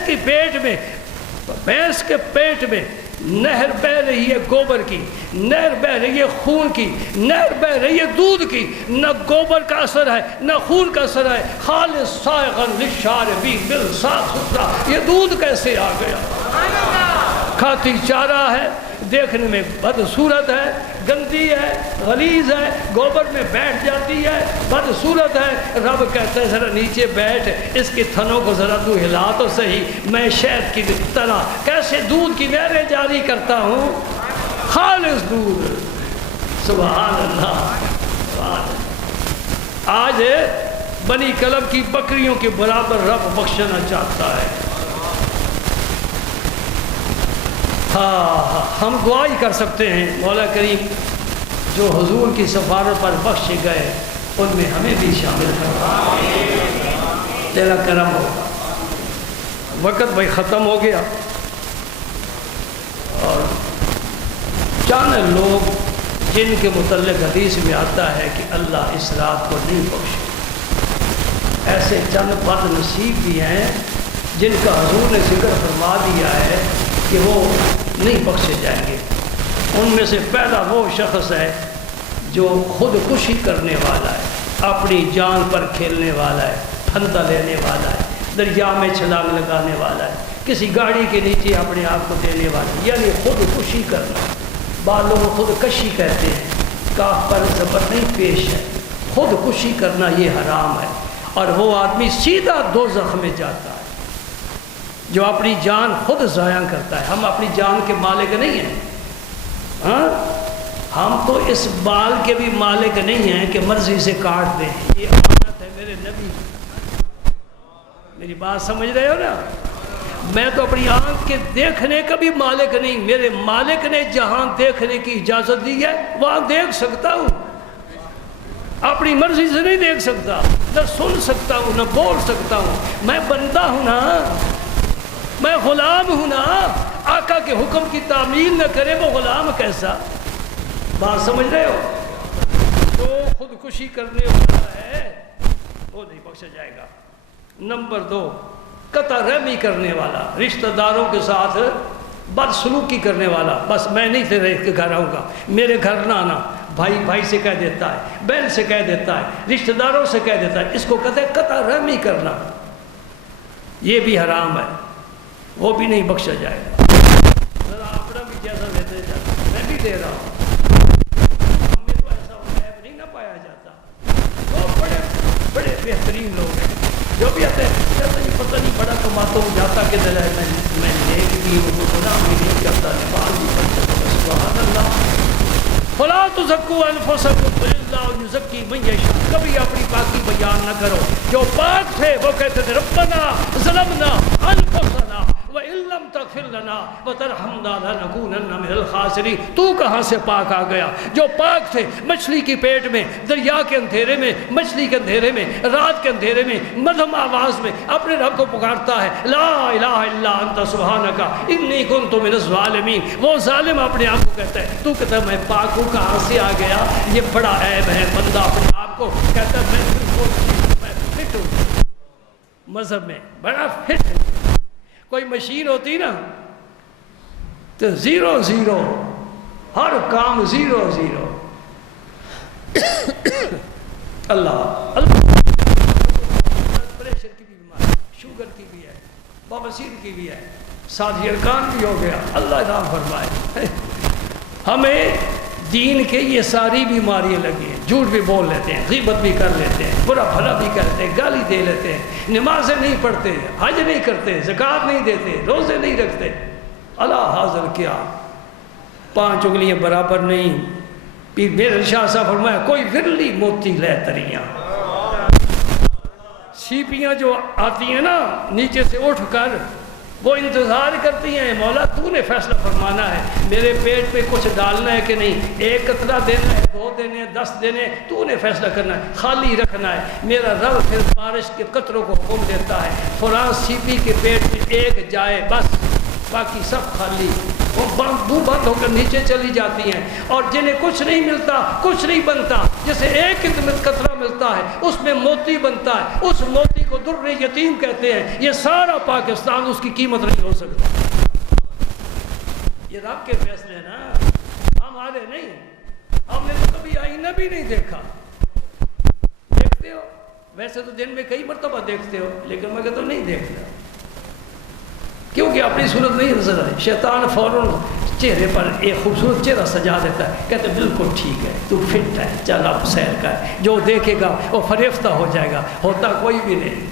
کے پیٹ میں نہر بہ رہی ہے گوبر کی، نہر بہ رہی ہے خون کی، نہر بہ رہی ہے دودھ کی، نہ گوبر کا اثر ہے نہ خون کا اثر ہے، خالص سائغن للشاربین، بل صاف ستھرا، یہ دودھ کیسے آ گیا؟ کھاتی چارہ ہے، دیکھنے میں بدصورت ہے، گندی ہے، غلیظ ہے، گوبر میں بیٹھ جاتی ہے، بدصورت ہے۔ رب کہتا ہے ذرا نیچے بیٹھ، اس کے تھنوں کو ذرا تو ہلا تو صحیح، میں شہد کی طرح کیسے دودھ کی نہریں جاری کرتا ہوں، خالص دودھ۔ سبحان اللہ، سبحان اللہ۔ آج بنی کلب کی بکریوں کے برابر رب بخشنا چاہتا ہے۔ ہاں ہم دعا ہی کر سکتے ہیں، مولا کریم جو حضور کی سفارت پر بخشے گئے ان میں ہمیں بھی شامل کرنا، تیرا کرم ہوگا۔ وقت بھائی ختم ہو گیا، اور چند لوگ جن کے متعلق حدیث میں آتا ہے کہ اللہ اس رات کو نہیں بخشے، ایسے چند بد نصیب بھی ہیں جن کا حضور نے ذکر فرما دیا ہے کہ وہ نہیں بخشے جائیں گے۔ ان میں سے پہلا وہ شخص ہے جو خودکشی کرنے والا ہے، اپنی جان پر کھیلنے والا ہے، پھندا لینے والا ہے، دریا میں چھلانگ لگانے والا ہے، کسی گاڑی کے نیچے اپنے آپ کو دینے والا ہے، یعنی خودکشی کرنا۔ بعض لوگ خودکشی کہتے ہیں، کاف پر زبر نہیں پیش ہے، خودکشی کرنا یہ حرام ہے، اور وہ آدمی سیدھا دوزخ میں جاتا ہے جو اپنی جان خود ضائع کرتا ہے۔ ہم اپنی جان کے مالک نہیں ہیں، ہاں ہم تو اس بال کے بھی مالک نہیں ہیں کہ مرضی سے کاٹ دیں، یہ امانت ہے میرے نبی۔ میری بات سمجھ رہے ہو نا؟ میں تو اپنی آنکھ کے دیکھنے کا بھی مالک نہیں، میرے مالک نے جہاں دیکھنے کی اجازت دی ہے وہاں دیکھ سکتا ہوں، اپنی مرضی سے نہیں دیکھ سکتا، نہ سن سکتا ہوں نہ بول سکتا ہوں۔ میں بندہ ہوں نا، میں غلام ہوں نا، آقا کے حکم کی تعمیل نہ کرے وہ غلام کیسا؟ بات سمجھ رہے ہو؟ تو خودکشی کرنے والا ہے وہ نہیں بخشا جائے گا۔ نمبر 2، قطع رحمی کرنے والا، رشتہ داروں کے ساتھ بدسلوکی کرنے والا، بس میں نہیں تیرے گھر آؤں گا، میرے گھر نہ آنا، بھائی سے کہہ دیتا ہے، بہن سے کہہ دیتا ہے، رشتہ داروں سے کہہ دیتا ہے، اس کو کہتے ہیں قطع رحمی کرنا، یہ بھی حرام ہے، وہ بھی نہیں بخشا جائے گا۔ ذرا اپنا بھی جیسا لیتے جاتا، میں بھی دے رہا ہوں، ہم میں تو ایسا عیب نہیں نہ پایا جاتا۔ وہ بڑے بہترین لوگ ہیں جو بھی آتے ہیں، کہتے ہیں پتہ نہیں بڑا کماتا ہوں، جاتا کہ دل ہے میں نیک بھی ہوں، گناہ بھی نہیں کرتا، نماز بھی پڑھتا ہوں، سبحان اللہ۔ فلا تزکوا انفسکم اللہ یزکی من یشاء، کبھی اپنی پاکی بیان نہ کرو۔ جو پاک تھے وہ کہتے تھے ربنا ظلمنا انفسنا وان لم تغفر لنا وترحمنا لنکونن من الخاسرین۔ تو کہاں سے پاک آ گیا؟ جو پاک تھے مچھلی کی پیٹ میں، دریا کے اندھیرے میں، مچھلی کے اندھیرے میں، رات کے اندھیرے میں، مدھم آواز میں اپنے رب کو پکارتا ہے، لا الہ الا انت سبحانک انی کنت من الظالمین۔ وہ ظالم اپنے آپ کو کہتا ہے، تو کہتا ہے میں پاک ہوں، کہاں سے آ گیا؟ یہ بڑا عیب ہے، بندہ اپنے آپ کو کہتا ہے میں فٹ ہوں، مذہب میں بڑا فٹ ہے۔ کوئی مشین ہوتی نا تو 0 ہر کام 0 اللہ پریشر کی بھی بیماری، شوگر کی بھی ہے، بواسیر کی بھی ہے، ساتھ ارکان بھی ہو گیا، اللہ رحم فرمائے۔ ہمیں دین کے یہ ساری بیماریاں لگی ہیں، جھوٹ بھی بول لیتے ہیں، غیبت بھی کر لیتے ہیں، برا بھلا بھی کرتے ہیں، گالی دے لیتے ہیں، نمازیں نہیں پڑھتے، حج نہیں کرتے، زکوٰۃ نہیں دیتے، روزے نہیں رکھتے، اللہ حاضر کیا 5 انگلیاں برابر نہیں۔ پیر میرے شاہ صاحب فرمایا کوئی ورلی موتی لے تریاں، سیپیاں جو آتی ہیں نا نیچے سے اٹھ کر وہ انتظار کرتی ہیں مولا تو نے فیصلہ فرمانا ہے، میرے پیٹ پہ کچھ ڈالنا ہے کہ نہیں، 1 قطرہ دینا ہے، 2 دینے ہیں، 10 دینے ہیں، تو نے فیصلہ کرنا ہے، خالی رکھنا ہے۔ میرا رب پھر بارش کے قطروں کو حکم دیتا ہے، فلاں سیپی کے پیٹ میں 1 جائے بس، باقی سب خالی، وہ بند ہو کر نیچے چلی جاتی ہیں۔ اور جنہیں کچھ نہیں ملتا، کچھ نہیں بنتا، جسے 1 قطرہ ملتا ہے اس میں موتی بنتا ہے، اس موتی کو در یتیم کہتے ہیں۔ یہ سارا پاکستان اس کی قیمت نہیں ہو سکتا۔ یہ رب کے فیصلے ہیں نا، ہمارے نہیں۔ ہم نے تو کبھی آئینہ بھی نہیں دیکھا، دیکھتے ہو ویسے تو دن میں کئی مرتبہ دیکھتے ہو، لیکن میں کہتا ہوں نہیں دیکھتا، کیونکہ اپنی صورت نہیں نظر آئی۔ شیطان فوراً چہرے پر ایک خوبصورت چہرہ سجا دیتا ہے، کہتے ہیں بالکل ٹھیک ہے، تو فٹ ہے، چل اب سیر کر، جو دیکھے گا وہ فریفتہ ہو جائے گا۔ ہوتا کوئی بھی نہیں۔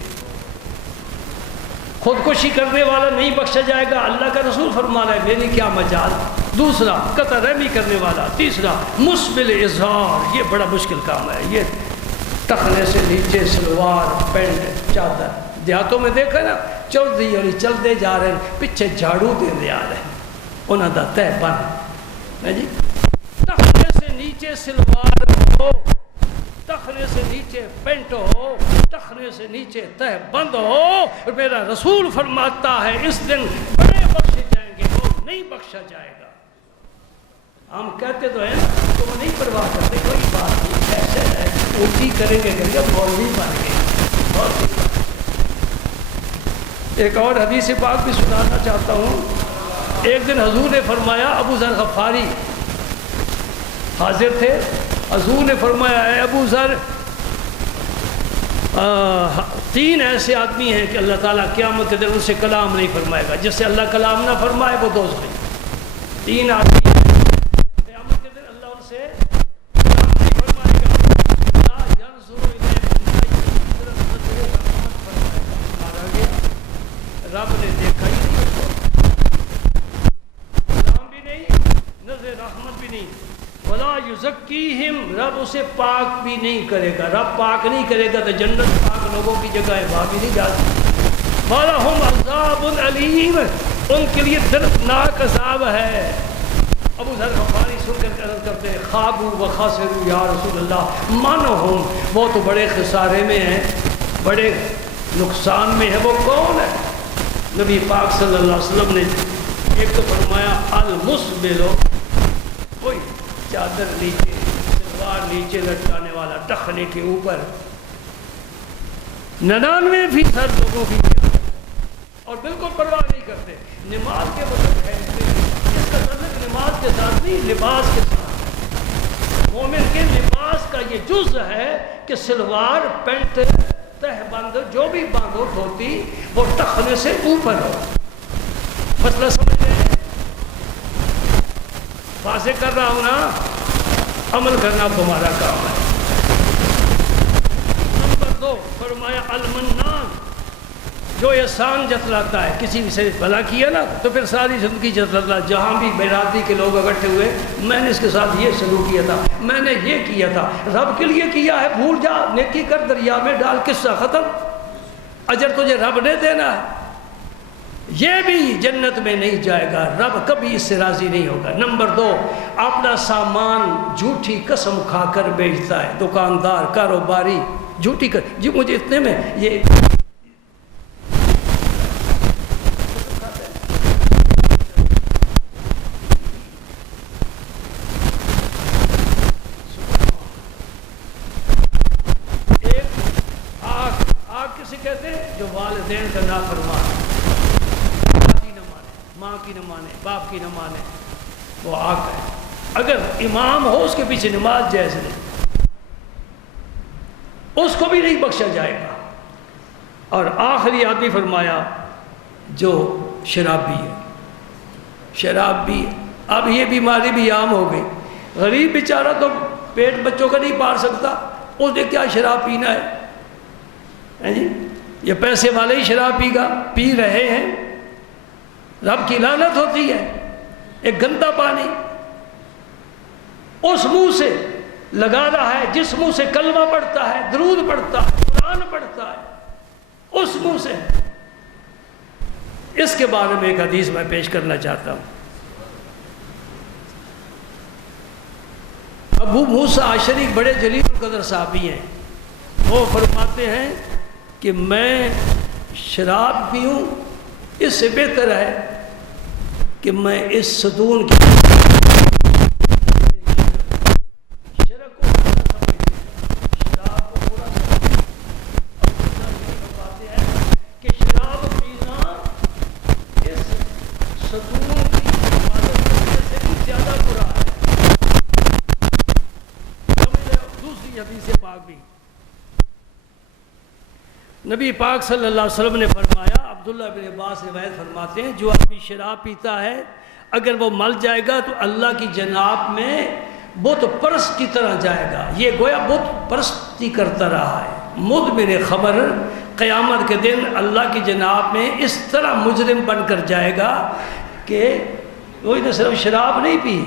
خودکشی کرنے والا نہیں بخشا جائے گا، اللہ کا رسول فرمانا ہے، میری کیا مجال۔ دوسرا قطع رحمی کرنے والا، تیسرا مسبل اظہار، یہ بڑا مشکل کام ہے، یہ ٹخنے سے نیچے سلوار پینٹ چادر۔ دیہاتوں میں دیکھا نا، چلتے جا رہے ہیں، پیچھے جھاڑو دے آ رہے ہیں، انہوں دا تہ بند ہے جی۔ ٹخنے سے نیچے سلوار ہو، ٹخنے سے نیچے پینٹ ہو، ٹخنے سے نیچے تہ بند ہو، میرا رسول فرماتا ہے اس دن بڑے بخشے جائیں گے، وہ نہیں بخشا جائے گا۔ ہم کہتے تو ہیں تو وہ نہیں پرواہ کرتے، کوئی بات نہیں، ایسے ہے اونچی کریں گے مولوی بن گئے۔ بہت ہی ایک اور حدیث پاک بھی سنانا چاہتا ہوں۔ ایک دن حضور نے فرمایا، ابو ذر غفاری حاضر تھے، حضور نے فرمایا اے ابو ذر، 3 ایسے آدمی ہیں کہ اللہ تعالیٰ قیامت کے دن ان سے کلام نہیں فرمائے گا، جس سے اللہ کلام نہ فرمائے وہ دوزخی۔ 3 آدمی ہیں قیامت کے دن اللہ ان سے کلام نہیں فرمائے گا، لا ينظر الیکم مارا گیا، رب نے دیکھا ہی نہیں، کلام بھی نہیں، نظر رحمت بھی نہیں، ولا یزکیہم، رب اسے پاک بھی نہیں کرے گا۔ رب پاک نہیں کرے گا تو جنت پاک لوگوں کی جگہ ہے، وہاں بھی نہیں جاتی۔ وَلَهُمْ عَذَابٌ عَلِيمٌ، ان کے لیے دردناک عذاب ہے۔ ابو ذر غفاری سن کر عرض کرتے ہیں، خابوا وخسروا یا رسول اللہ، منہم، وہ تو بڑے خسارے میں ہیں، بڑے نقصان میں ہے، وہ کون ہے؟ نبی پاک صلی اللہ علیہ وسلم نے ایک تو فرمایا المسبل، کوئی چادر نیچے سلوار نیچے لٹکانے والا ٹخنے کے اوپر، 99% لوگوں کی اور بالکل پرواہ نہیں کرتے، نماز کے وقت پھینکتے ہیں۔ اس کا تعلق نماز کے ساتھ نہیں، لباس کے ساتھ۔ مومن کے لباس کا یہ جز ہے کہ سلوار پینٹ تہ بند جو بھی باندھو دھوتی وہ ٹخنے سے اوپر ہو۔ مسئلہ سمجھ رہے ہیں؟ واضح کر رہا ہوں نا، عمل کرنا تمہارا کام ہے۔ نمبر 2 فرمایا المنان، جو احسان جتلاتا ہے، کسی سے بھلا کیا نا تو پھر ساری زندگی جتلاتا، جہاں بھی برادری کے لوگ اکٹھے ہوئے، میں نے اس کے ساتھ یہ سلوک کیا تھا، میں نے یہ کیا تھا، رب کے لیے کیا ہے، بھول جا، نیکی کر، دریا میں ڈال، قصہ ختم، اجر تجھے رب نے دینا ہے۔ یہ بھی جنت میں نہیں جائے گا، رب کبھی اس سے راضی نہیں ہوگا۔ نمبر 2 اپنا سامان جھوٹی قسم کھا کر بیچتا ہے، دکاندار کاروباری جھوٹی جی مجھے اتنے میں یہ جو والدین کا نافرمان، ماں کی نہ مانے، باپ کی نہ مانے، وہ آگ ہے۔ اگر امام ہو اس کے پیچھے نماز جائز نہیں، اس کو بھی نہیں بخشا جائے گا۔ اور آخری آدمی فرمایا جو شرابی ہے، شرابی ہے۔ اب یہ بیماری بھی عام ہو گئی، غریب بیچارہ تو پیٹ بچوں کا نہیں پال سکتا، اس نے کیا شراب پینا ہے جی؟ یہ پیسے والے ہی شراب پی رہے ہیں، رب کی لعنت ہوتی ہے۔ ایک گندا پانی اس منہ سے لگا رہا ہے جس منہ سے کلمہ پڑھتا ہے، درود پڑھتا ہے، قرآن پڑھتا ہے، اس منہ سے اس کے بارے میں ایک حدیث میں پیش کرنا چاہتا ہوں۔ ابو موسیٰ اشعری بڑے جلیل القدر صحابی ہیں، وہ فرماتے ہیں کہ میں شراب پیوں اس سے بہتر ہے کہ میں اس ستون کی شرک کو شراب کو پورا فرماتے ہیں کہ شراب پینا اس ستون کی عبادت کرنے سے بھی زیادہ برا ہے۔ دوسری حدیث پاک بھی نبی پاک صلی اللہ علیہ وسلم نے فرمایا، عبداللہ بن عباس روایت فرماتے ہیں، جو آدمی شراب پیتا ہے اگر وہ مر جائے گا تو اللہ کی جناب میں بت پرست کی طرح جائے گا۔ یہ گویا بت پرستی کرتا رہا ہے۔ مدمن خمر قیامت کے دن اللہ کی جناب میں اس طرح مجرم بن کر جائے گا کہ وہی نہ صرف شراب نہیں پی،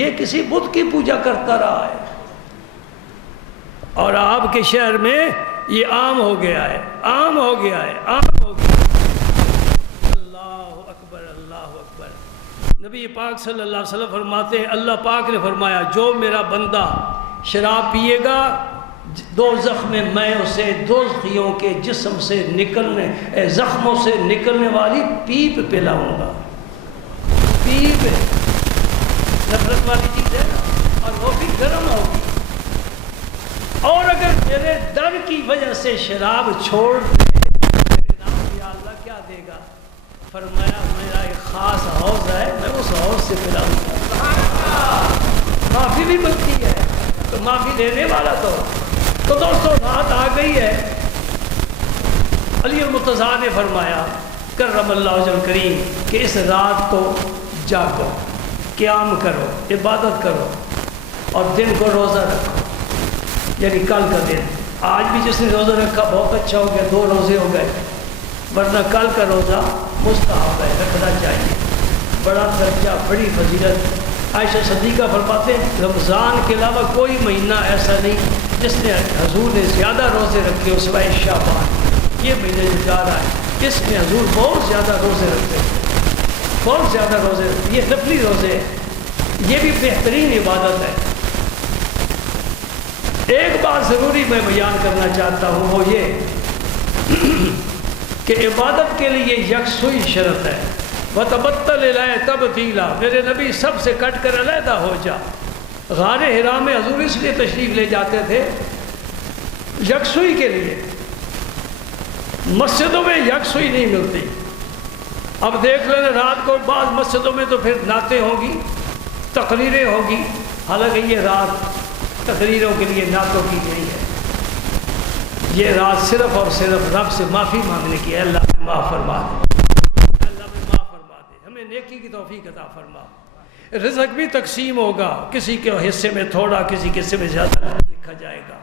یہ کسی بت کی پوجا کرتا رہا ہے۔ اور آپ کے شہر میں یہ عام ہو گیا ہے، عام ہو گیا ہے، عام ہو گیا ہے۔ اللہ اکبر، اللہ اکبر۔ نبی پاک صلی اللہ علیہ وسلم فرماتے ہیں، اللہ پاک نے فرمایا جو میرا بندہ شراب پیے گا دوزخ میں میں اسے دوزخیوں کے جسم سے نکلنے زخموں سے نکلنے والی پیپ پلاؤں گا۔ پیپ نفرت والی چیز ہے نا، اور وہ بھی گرم ہوگی۔ اور اگر میرے ڈر کی وجہ سے شراب چھوڑ دے میرے نام یا اللہ کیا دے گا؟ فرمایا میرا ایک خاص حوض ہے، میں اس حوض سے پلاؤں گا۔ معافی بھی ملتی ہے تو معافی دینے والا تو دوستو رات آ گئی ہے۔ علی المرتضیٰ نے فرمایا کرم اللہ وجہ کریم کہ اس رات کو جاگو، قیام کرو، عبادت کرو اور دن کو روزہ رکھو، یعنی کل کا دن۔ آج بھی جس نے روزہ رکھا بہت اچھا ہو گیا، 2 روزے ہو گئے، ورنہ کل کا روزہ مستحب ہے، رکھنا چاہیے۔ بڑا درجہ، بڑی فضیلت۔ عائشہ صدیقہ فرماتے ہیں رمضان کے علاوہ کوئی مہینہ ایسا نہیں جس نے حضور نے زیادہ روزے رکھے، اسوہ شعبان یہ مہینے جو جا رہا ہے اس میں حضور بہت زیادہ روزے رکھتے ہیں، بہت زیادہ روزے رکھتے ہیں۔ یہ نفلی روزے ہیں، یہ بھی بہترین عبادت ہے۔ ایک بات ضروری میں بیان کرنا چاہتا ہوں، وہ یہ کہ عبادت کے لیے یکسوئی شرط ہے۔ وَتَبَتَّلْ إِلَيْهِ تَبْتِيلًا، میرے نبی سب سے کٹ کر علیحدہ ہو جا۔ غار حرا میں حضور اس لیے تشریف لے جاتے تھے یکسوئی کے لیے۔ مسجدوں میں یکسوئی نہیں ملتی۔ اب دیکھ لینا رات کو بعض مسجدوں میں تو پھر نعتیں ہوں گی، تقریریں ہوں گی، حالانکہ یہ رات تقریروں کے لیے نعتوں کی نہیں ہے۔ یہ رات صرف اور صرف رب سے معافی مانگنے کی ہے۔ اللہ میں معاف فرما دے، اللہ میں معاف فرما دے، ہمیں نیکی کی توفیق عطا فرما۔ رزق بھی تقسیم ہوگا، کسی کے حصے میں تھوڑا، کسی کے حصے میں زیادہ لکھا جائے گا۔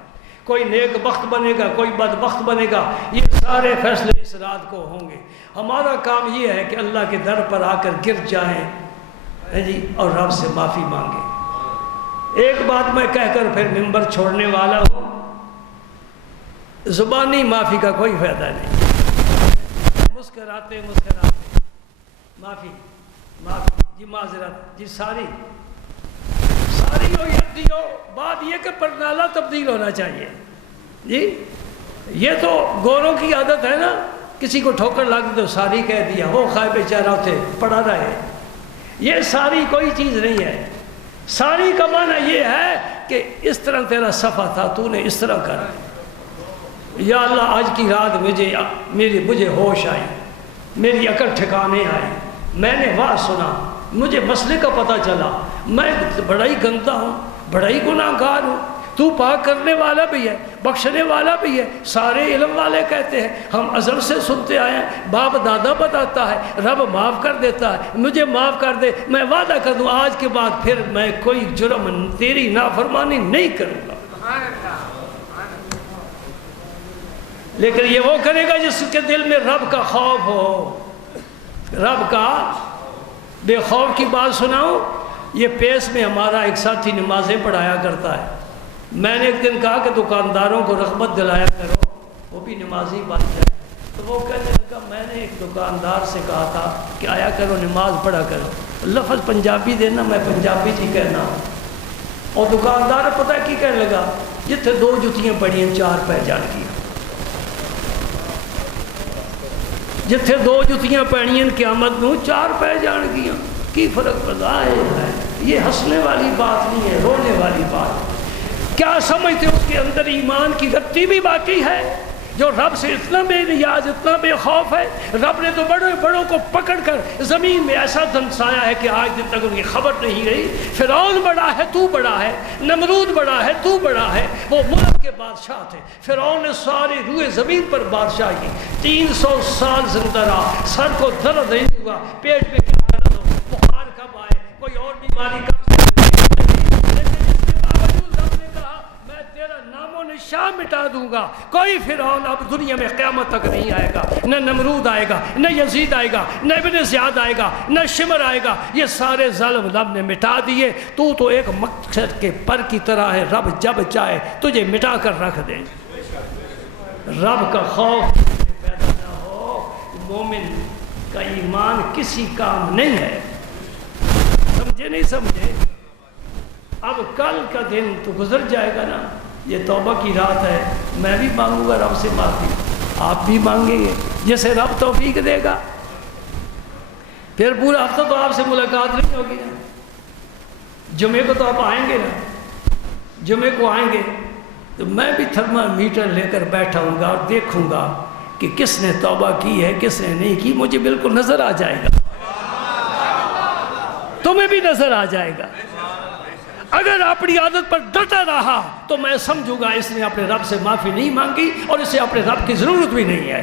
کوئی نیک بخت بنے گا، کوئی بدبخت بنے گا، یہ سارے فیصلے اس رات کو ہوں گے۔ ہمارا کام یہ ہے کہ اللہ کے در پر آ کر گر جائیں اور رب سے معافی مانگیں۔ ایک بات میں کہہ کر پھر منبر چھوڑنے والا ہوں، زبانی معافی کا کوئی فائدہ نہیں۔ مسکراتے مسکراتے معافی معافی جی، معذرت جی، ساری ہو بات یہ کہ پرنالہ تبدیل ہونا چاہیے جی۔ یہ تو گوروں کی عادت ہے نا، کسی کو ٹھوکر لگ تو ساری کہہ دیا، وہ خائے بیچارہ تھے پڑا رہے۔ یہ ساری کوئی چیز نہیں ہے۔ ساری کا معنی یہ ہے کہ اس طرح تیرا صفحہ تھا، تو نے اس طرح کر۔ یا اللہ آج کی رات مجھے ہوش آئی، میری عقل ٹھکانے آئی، میں نے واہ سنا، مجھے مسئلے کا پتہ چلا، میں بڑا ہی گندہ ہوں، بڑا ہی گناہ گار ہوں، تو پاک کرنے والا بھی ہے، بخشنے والا بھی ہے۔ سارے علم والے کہتے ہیں، ہم ازل سے سنتے آئے ہیں، باپ دادا بتاتا ہے، رب معاف کر دیتا ہے، مجھے معاف کر دے۔ میں وعدہ کر دوں آج کے بعد پھر میں کوئی جرم تیری نافرمانی نہیں کروں گا۔ لیکن یہ وہ کرے گا جس کے دل میں رب کا خوف ہو۔ رب کا بے خوف کی بات سناؤں، یہ پیس میں ہمارا ایک ساتھی نمازیں پڑھایا کرتا ہے۔ میں نے ایک دن کہا کہ دکانداروں کو رغبت دلایا کرو، وہ بھی نمازی بن جائے۔ تو وہ کہنے لگا میں نے ایک دکاندار سے کہا تھا کہ آیا کرو نماز پڑھا کرو، لفظ پنجابی دینا میں پنجابی جی کہنا، اور دکاندار پتہ کی کہنے لگا جتھے 2 جتیاں پڑی ہیں 4 پہ جان گیا، جتھے 2 جتیاں پڑی ہیں قیامت میں 4 پہ جان گیا، کی فرق پڑتا ہے؟ یہ ہنسنے والی بات نہیں ہے، رونے والی بات۔ کیا سمجھتے اس کے اندر ایمان کی غلطی بھی باقی ہے؟ جو رب سے اتنا بے نیاز، اتنا بے خوف ہے، رب نے تو بڑے بڑوں کو پکڑ کر زمین میں ایسا دھنسایا ہے کہ آج دن تک ان کی خبر نہیں رہی۔ فرعون بڑا ہے تو بڑا ہے، نمرود بڑا ہے تو بڑا ہے، وہ ملک کے بادشاہ تھے۔ فرعون نے ساری روئے زمین پر بادشاہ کی، 300 سال زندہ رہا، سر کو درد نہیں ہوا، پیٹ میں کیا درد ہو، بخار کب آئے، کوئی اور بیماری کب سے نشان مٹا دوں گا۔ کوئی فرعون اب دنیا میں قیامت تک نہیں آئے گا، نہ نمرود آئے گا، نہ یزید آئے گا، نہ ابن زیاد آئے گا، نہ شمر آئے گا، یہ سارے ظالم رب نے مٹا دیے۔ تو ایک مقصد کے پر کی طرح ہے، رب جب چاہے تجھے مٹا کر رکھ دے۔ رب کا خوف پیدا نہ ہو، مومن کا ایمان کسی کام نہیں ہے۔ سمجھے نہیں سمجھے؟ اب کل کا دن تو گزر جائے گا نا، یہ توبہ کی رات ہے، میں بھی مانگوں گا رب سے معافی، آپ بھی مانگیں گے، جیسے رب توفیق دے گا۔ پھر پورا ہفتہ تو آپ سے ملاقات نہیں ہوگی نا، جمعے کو تو آپ آئیں گے نا، جمعے کو آئیں گے تو میں بھی تھرمامیٹر لے کر بیٹھا ہوں گا اور دیکھوں گا کہ کس نے توبہ کی ہے کس نے نہیں کی، مجھے بالکل نظر آ جائے گا، تمہیں بھی نظر آ جائے گا۔ اگر اپنی عادت پر ڈٹا رہا تو میں سمجھوں گا اس نے اپنے رب سے معافی نہیں مانگی اور اسے اپنے رب کی ضرورت بھی نہیں ہے۔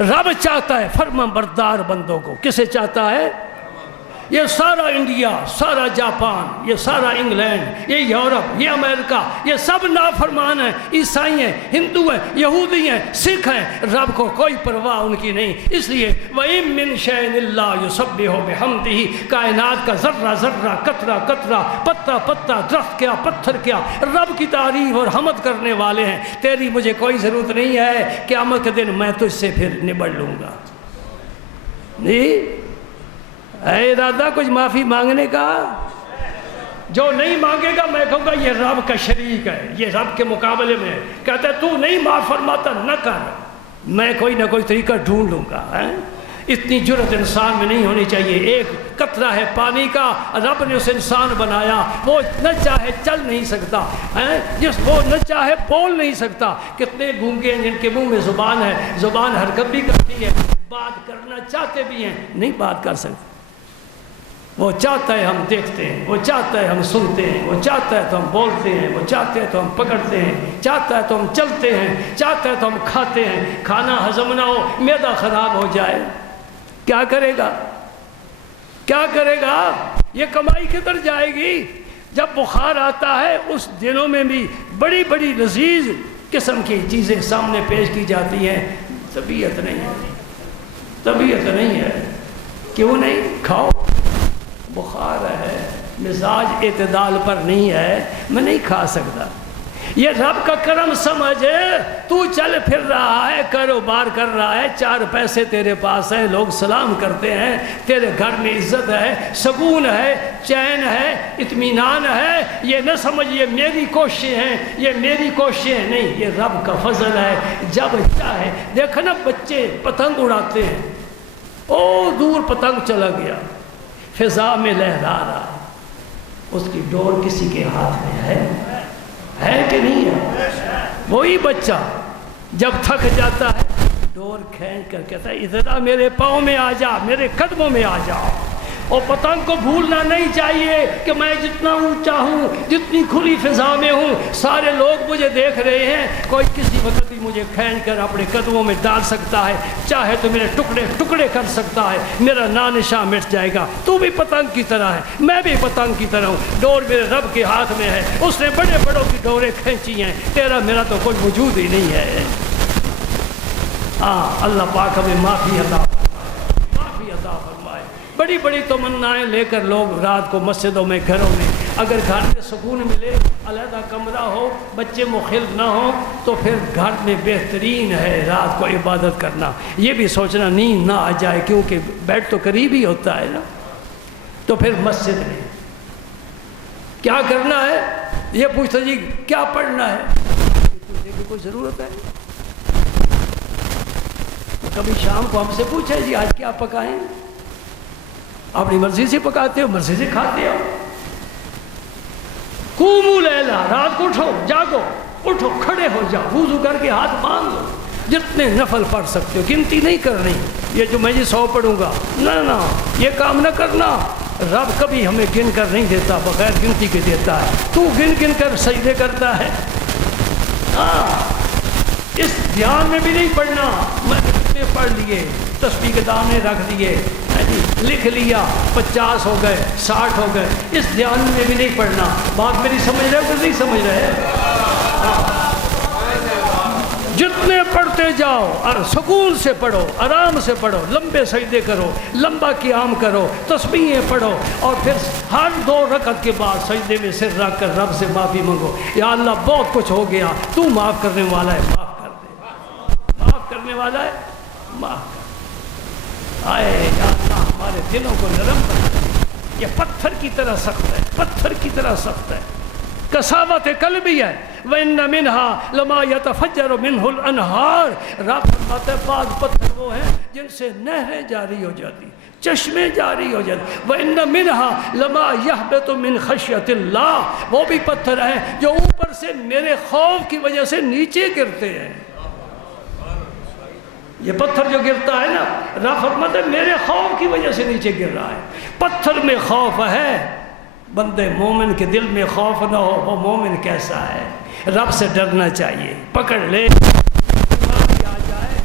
رب چاہتا ہے فرما بردار بندوں کو۔ کسے چاہتا ہے؟ یہ سارا انڈیا، سارا جاپان، یہ سارا انگلینڈ، یہ یورپ، یہ امریکہ، یہ سب نافرمان ہیں، عیسائی ہیں، ہندو ہیں، یہودی ہیں، سکھ ہیں، رب کو کوئی پرواہ ان کی نہیں۔ اس لیے وَإِن مِّن شَيْءٍ إِلَّا يُسَبِّحُ بِحَمْدِهِ، کائنات کا ذرہ ذرہ، قطرہ قطرہ، پتا پتا، درخت کیا پتھر کیا، رب کی تعریف اور حمد کرنے والے ہیں۔ تیری مجھے کوئی ضرورت نہیں ہے، قیامت کے دن میں تجھ سے پھر نبڑ لوں گا۔ نہیں اے ارادہ کچھ معافی مانگنے کا؟ جو نہیں مانگے گا میں کہوں گا یہ رب کا شریک ہے، یہ رب کے مقابلے میں کہتا ہے تو نہیں معاف فرماتا نہ کر، میں کوئی نہ کوئی طریقہ ڈھونڈ لوں گا۔ اتنی جرت انسان میں نہیں ہونی چاہیے۔ ایک قطرہ ہے پانی کا، رب نے اس انسان بنایا، وہ نہ چاہے چل نہیں سکتا، جس وہ نہ چاہے بول نہیں سکتا۔ کتنے گونگے ہیں جن کے منہ میں زبان ہے، زبان حرکت بھی کرتی ہے، بات کرنا چاہتے بھی ہیں نہیں بات کر سکتے۔ وہ چاہتا ہے ہم دیکھتے ہیں، وہ چاہتا ہے ہم سنتے ہیں، وہ چاہتا ہے تو ہم بولتے ہیں، وہ چاہتا ہے تو ہم پکڑتے ہیں، چاہتا ہے تو ہم چلتے ہیں، چاہتا ہے تو ہم کھاتے ہیں۔ کھانا ہضم نہ ہو، معدہ خراب ہو جائے، کیا کرے گا؟ کیا کرے گا؟ یہ کمائی کدھر جائے گی؟ جب بخار آتا ہے اس دنوں میں بھی بڑی بڑی لذیذ قسم کی چیزیں سامنے پیش کی جاتی ہیں، طبیعت نہیں ہے، طبیعت نہیں ہے۔ کیوں نہیں؟ کھاؤ، بخار ہے، مزاج اعتدال پر نہیں ہے، میں نہیں کھا سکتا۔ یہ رب کا کرم سمجھ، تو چل پھر رہا ہے، کاروبار کر رہا ہے، 4 پیسے تیرے پاس ہیں، لوگ سلام کرتے ہیں، تیرے گھر میں عزت ہے، سکون ہے، چین ہے، اطمینان ہے۔ یہ نہ سمجھ یہ میری کوششیں ہیں، یہ میری کوششیں نہیں، یہ رب کا فضل ہے۔ جب چاہے دیکھو نا بچے پتنگ اڑاتے ہیں، او دور پتنگ چلا گیا، فضا میں لہرا رہا، اس کی ڈور کسی کے ہاتھ میں ہے کہ نہیں ہے؟ وہی بچہ جب تھک جاتا ہے ڈور کھینچ کر کہتا ہے ادھر میرے پاؤں میں آ جا، میرے قدموں میں آ جا۔ اور پتنگ کو بھولنا نہیں چاہیے کہ میں جتنا اونچا ہوں، جتنی کھلی فضا میں ہوں، سارے لوگ مجھے دیکھ رہے ہیں، کوئی کسی وقت بھی مجھے کھینچ کر اپنے قدموں میں ڈال سکتا ہے، چاہے تو میرے ٹکڑے ٹکڑے کر سکتا ہے، میرا نشان مٹ جائے گا۔ تو بھی پتنگ کی طرح ہے، میں بھی پتنگ کی طرح ہوں، ڈور میرے رب کے ہاتھ میں ہے، اس نے بڑے بڑوں کی ڈوریں کھینچی ہیں، تیرا میرا تو کوئی وجود ہی نہیں ہے۔ اللہ پاک ہمیں معافی عطا فرمائے۔ بڑی بڑی تمنائیں لے کر لوگ رات کو مسجدوں میں، گھروں میں اگر گھر میں سکون ملے، علیحدہ کمرہ ہو، بچے مخلف نہ ہوں، تو پھر گھر میں بہترین ہے رات کو عبادت کرنا۔ یہ بھی سوچنا نیند نہ آ جائے، کیونکہ بیڈ تو قریب ہی ہوتا ہے نا۔ تو پھر مسجد میں کیا کرنا ہے؟ یہ پوچھتا جی کیا پڑھنا ہے، پوچھنے کی کوئی ضرورت ہے؟ کبھی شام کو ہم سے پوچھے جی آج کیا پکائیں؟ اپنی مرضی سے پکاتے ہو، مرضی سے کھاتے ہو۔ قوموا لیلا، رات کو اٹھو، جاگو، اٹھو، کھڑے ہو جاؤ، وضو کر کے ہاتھ باندھ لو، جتنے نفل پڑھ سکتے ہو، گنتی نہیں کرنی یہ جو میں 100 پڑھوں گا، نہ یہ کام نہ کرنا۔ رب کبھی ہمیں گن کر نہیں دیتا، بغیر گنتی کے دیتا ہے۔ تو گن گن کر سجدے کرتا ہے، اس دھیان میں بھی نہیں پڑھنا میں نے کتنے پڑھ لیے، تسبیح کے دانے رکھ دیے، لکھ لیا، 50 ہو گئے، 60 ہو گئے، اس دھیان میں بھی نہیں پڑھنا۔ بات میری سمجھ رہے ہو کہ نہیں سمجھ رہے؟ جتنے پڑھتے جاؤ اور سکون سے پڑھو، آرام سے پڑھو، لمبے سجدے کرو، لمبا قیام کرو، تسبیحیں پڑھو، اور پھر ہر 2 رکعت کے بعد سجدے میں سر رکھ کر رب سے معافی مانگو، یا اللہ بہت کچھ ہو گیا، تو معاف کرنے والا ہے، معاف کر دے، معاف کرنے والا ہے، معاف کر۔ آئے یا اللہ ہمارے دلوں کو نرم بنا دے، یہ پتھر کی طرح سخت ہے، پتھر کی طرح سخت ہے، کساوت قلبی ہے۔ وَإِنَّ مِنْهَا لَمَا يَتَفَجَّرُ مِنْهُ الْأَنْهَارُ، رب فرماتا ہے بعض پتھر وہ ہیں جن سے نہریں جاری ہو جاتی، چشمے جاری ہو جاتے۔ وَإِنَّ مِنْهَا لَمَا يَهْبِطُ مِنْ خَشْيَةِ اللَّهِ، وہ بھی پتھر ہیں جو اوپر سے میرے خوف کی وجہ سے نیچے گرتے ہیں۔ یہ پتھر جو گرتا ہے نا، رب فرماتا ہے میرے خوف کی وجہ سے نیچے گر رہا ہے۔ پتھر میں خوف ہے، بندے مومن کے دل میں خوف نہ ہو، وہ مومن کیسا ہے؟ رب سے ڈرنا چاہیے، پکڑ لے بیماری آ جائے،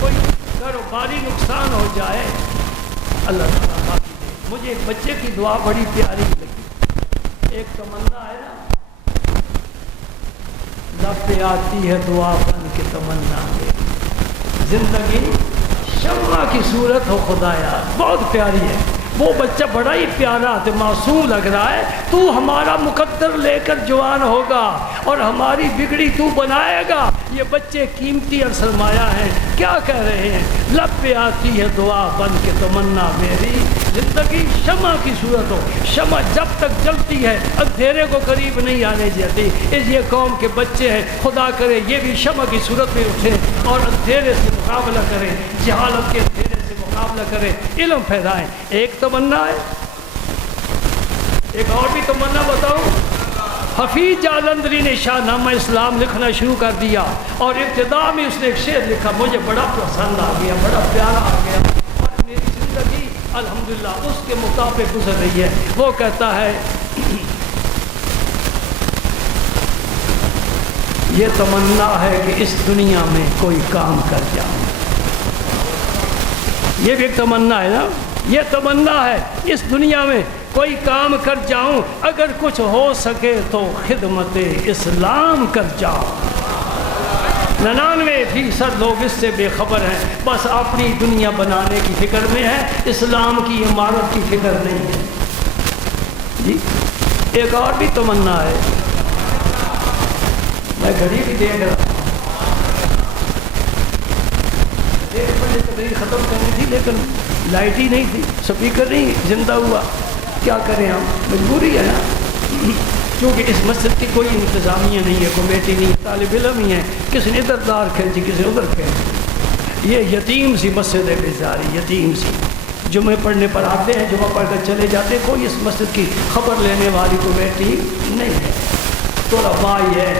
کوئی کاروباری نقصان ہو جائے، اللہ تعالیٰ معافی دے۔ مجھے ایک بچے کی دعا بڑی پیاری لگی، ایک تمنا ہے نا، لب پہ آتی ہے دعا بن کے تمنا میری، زندگی شمع کی صورت ہو خدایا، بہت پیاری ہے۔ وہ بچہ بڑا ہی پیارا تو معصوم لگ رہا ہے، تو ہمارا مقدر لے کر جوان ہوگا اور ہماری بگڑی تو بنائے گا۔ یہ بچے قیمتی اور سرمایہ ہیں۔ کیا کہہ رہے ہیں؟ لب پہ آتی ہے دعا بن کے تمنا میری، زندگی شمع کی صورت ہو۔ شمع جب تک جلتی ہے اندھیرے کو قریب نہیں آنے دیتی۔ اس یہ قوم کے بچے ہیں، خدا کرے یہ بھی شمع کی صورت میں اٹھیں اور اندھیرے سے مقابلہ کریں، جہالت کے اندھیرے سے مقابلہ کریں، علم پھیلائیں۔ ایک تمنا ہے، ایک اور بھی تمنا بتاؤں۔ حفیظ جالندری نے شاہ نامہ اسلام لکھنا شروع کر دیا اور ابتدا میں اس نے ایک شعر لکھا، مجھے بڑا پسند آ گیا، بڑا پیارا آ گیا، اور میری زندگی الحمدللہ اس کے مطابق گزر رہی ہے۔ وہ کہتا ہے یہ تمنا ہے کہ اس دنیا میں کوئی کام کر جاؤں، یہ بھی ایک تمنا ہے نا، یہ تمنا ہے اس دنیا میں کوئی کام کر جاؤں، اگر کچھ ہو سکے تو خدمت اسلام کر جاؤں۔ 99% لوگ اس سے بے خبر ہیں، بس اپنی دنیا بنانے کی فکر میں ہے، اسلام کی عمارت کی فکر نہیں ہے۔ جی ایک اور بھی تمنا ہے، میں گھڑی بھی دیکھ رہا ہوں، 1 بجے تقریر ختم کرنی تھی لیکن لائٹ ہی نہیں تھی، سپیکر نہیں زندہ ہوا، کیا کریں ہم، مجبوری ہے نا، کیونکہ اس مسجد کی کوئی انتظامیہ نہیں ہے، کمیٹی نہیں، طالب علم ہی ہیں، کسی نے ادھر دار کھینچی، کسی نے ادھر کھینچی، یہ یتیم سی مسجد ہے بیزاری، یتیم سی، جمعے پڑھنے پر آتے ہیں، جمعہ پڑھ کر چلے جاتے ہیں، کوئی اس مسجد کی خبر لینے والی کمیٹی نہیں ہے، تھوڑا بھائی ہے،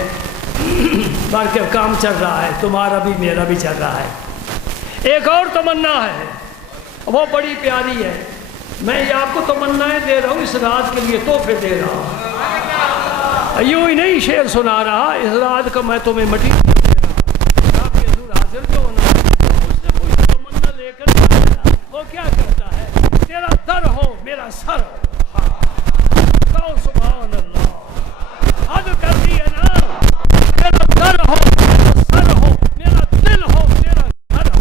باقی کام چل رہا ہے، تمہارا بھی میرا بھی چل رہا ہے۔ ایک اور تمنا ہے، وہ بڑی پیاری ہے، میں یہ آپ کو تمنائیں دے رہا ہوں، اس رات کے لیے تحفے دے رہا ہوں، یوں ہی نہیں شعر سنا رہا، اس رات کا میں تمہیں مٹی دے رہا، آپ کے حضور حاضر جو ہونا ہے، اس سے کوئی تمنا لے کر جائے گا، وہ کیا کرتا ہے، تیرا در ہو میرا سر ہو، کہو سبحان اللہ، حد کر دی ہے نا، تیرا در ہو میرا سر ہو، میرا دل ہو تیرا گھر ہو۔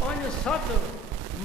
5-7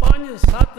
5-7